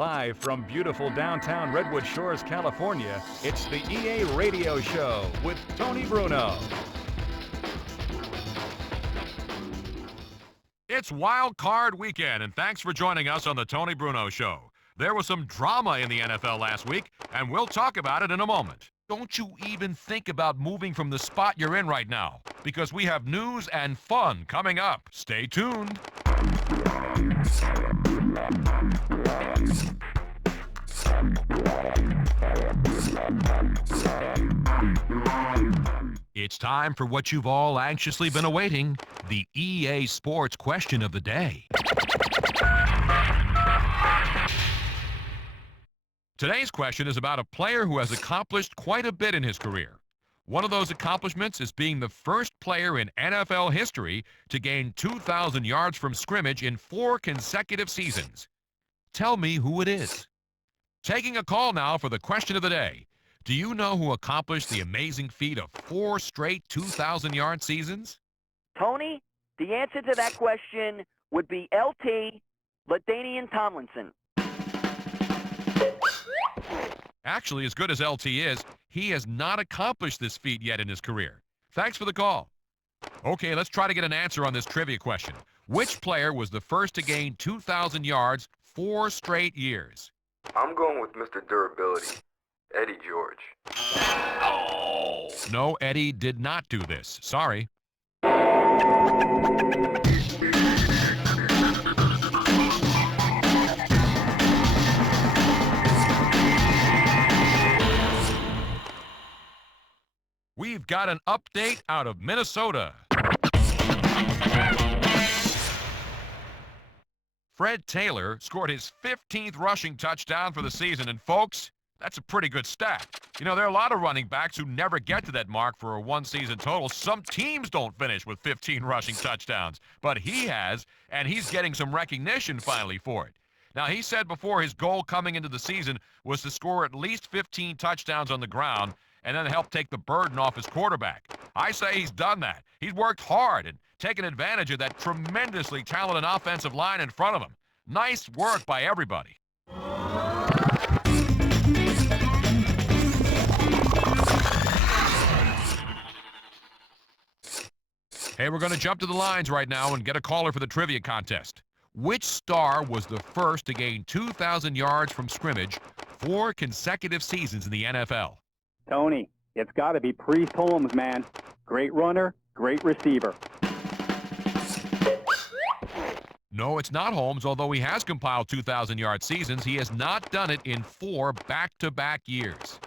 Live from beautiful downtown Redwood Shores, California, it's the EA Radio Show with Tony Bruno. It's Wild Card Weekend, and thanks for joining us on the Tony Bruno Show. There was some drama in the NFL last week, and we'll talk about it in a moment. Don't you even think about moving from the spot you're in right now, because we have news and fun coming up. Stay tuned. It's time for what you've all anxiously been awaiting, the EA Sports Question of the Day. Today's question is about a player who has accomplished quite a bit in his career. One of those accomplishments is being the first player in NFL history to gain 2,000 yards from scrimmage in 4 consecutive seasons. Tell me who it is. Taking a call now for the question of the day. Do you know who accomplished the amazing feat of 4 straight 2,000-yard seasons? Tony, the answer to that question would be LT, LaDainian Tomlinson. Actually, as good as LT is, he has not accomplished this feat yet in his career. Thanks for the call. Okay, let's try to get an answer on this trivia question. Which player was the first to gain 2,000 yards 4 straight years? I'm going with Mr. Durability, Eddie George. Oh! No, Eddie did not do this. Sorry. We've got an update out of Minnesota. Fred Taylor scored his 15th rushing touchdown for the season, and folks, that's a pretty good stat. You know, there are a lot of running backs who never get to that mark for a one-season total. Some teams don't finish with 15 rushing touchdowns, but he has, and he's getting some recognition finally for it. Now, he said before his goal coming into the season was to score at least 15 touchdowns on the ground and then help take the burden off his quarterback. I say he's done that. He's worked hard and taken advantage of that tremendously talented offensive line in front of him. Nice work by everybody. Hey, we're going to jump to the lines right now and get a caller for the trivia contest. Which star was the first to gain 2,000 yards from scrimmage 4 consecutive seasons in the NFL? Tony, it's got to be Priest Holmes, man. Great runner, great receiver. No, it's not Holmes, although he has compiled 2,000-yard seasons. He has not done it in 4 back-to-back years.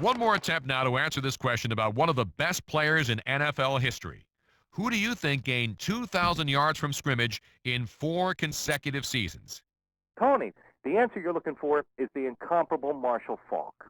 One more attempt now to answer this question about one of the best players in NFL history. Who do you think gained 2,000 yards from scrimmage in 4 consecutive seasons? Tony, the answer you're looking for is the incomparable Marshall Faulk.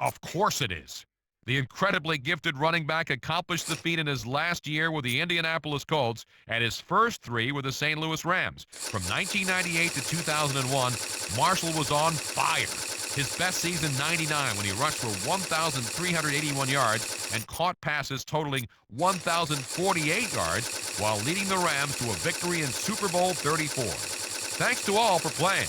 Of course it is. The incredibly gifted running back accomplished the feat in his last year with the Indianapolis Colts and his first 3 with the St. Louis Rams. From 1998 to 2001, Marshall was on fire. His best season, 99, when he rushed for 1,381 yards and caught passes totaling 1,048 yards while leading the Rams to a victory in Super Bowl 34. Thanks to all for playing.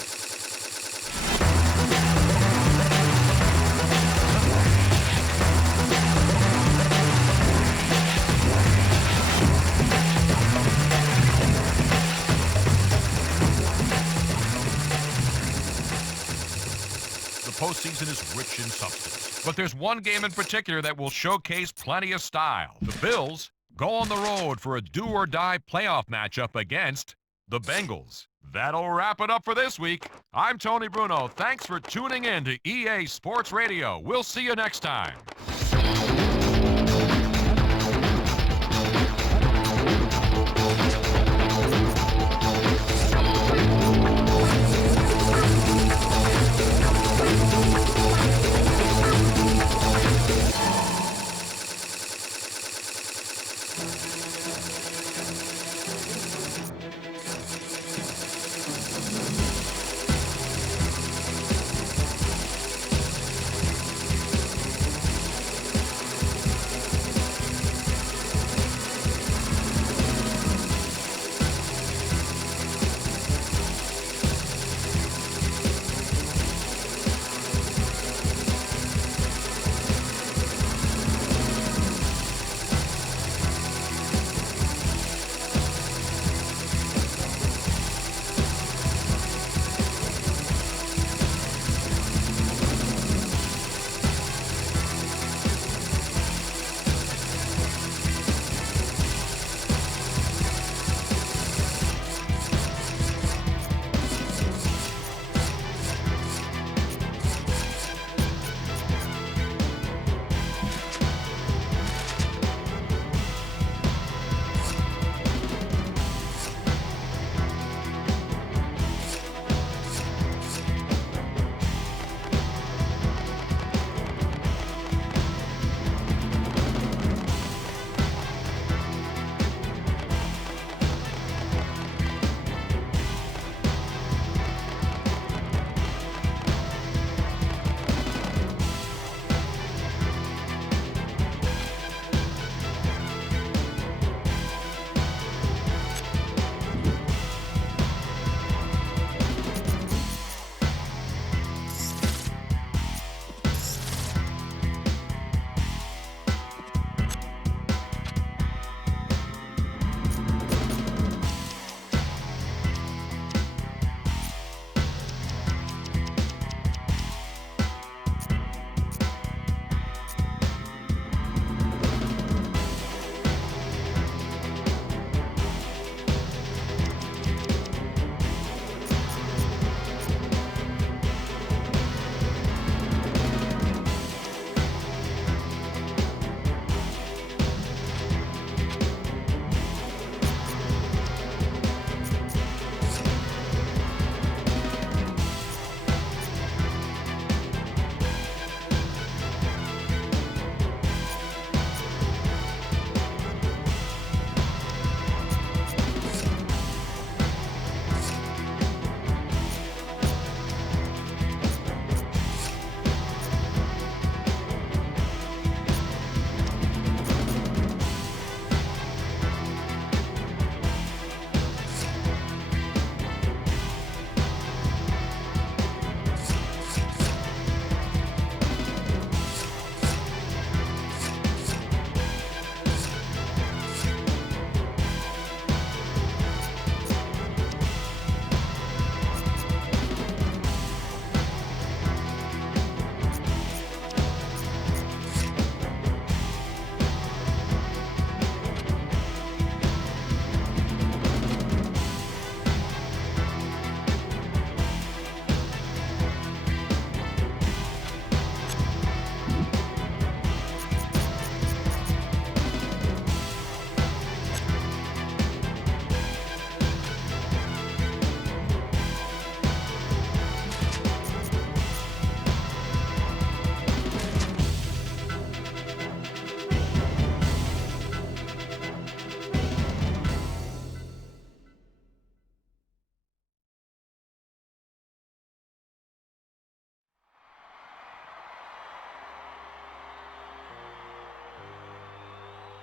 Postseason is rich in substance, but there's one game in particular that will showcase plenty of style. The Bills go on the road for a do-or-die playoff matchup against the Bengals. That'll wrap it up for this week. I'm Tony Bruno. Thanks for tuning in to EA Sports Radio. We'll see you next time.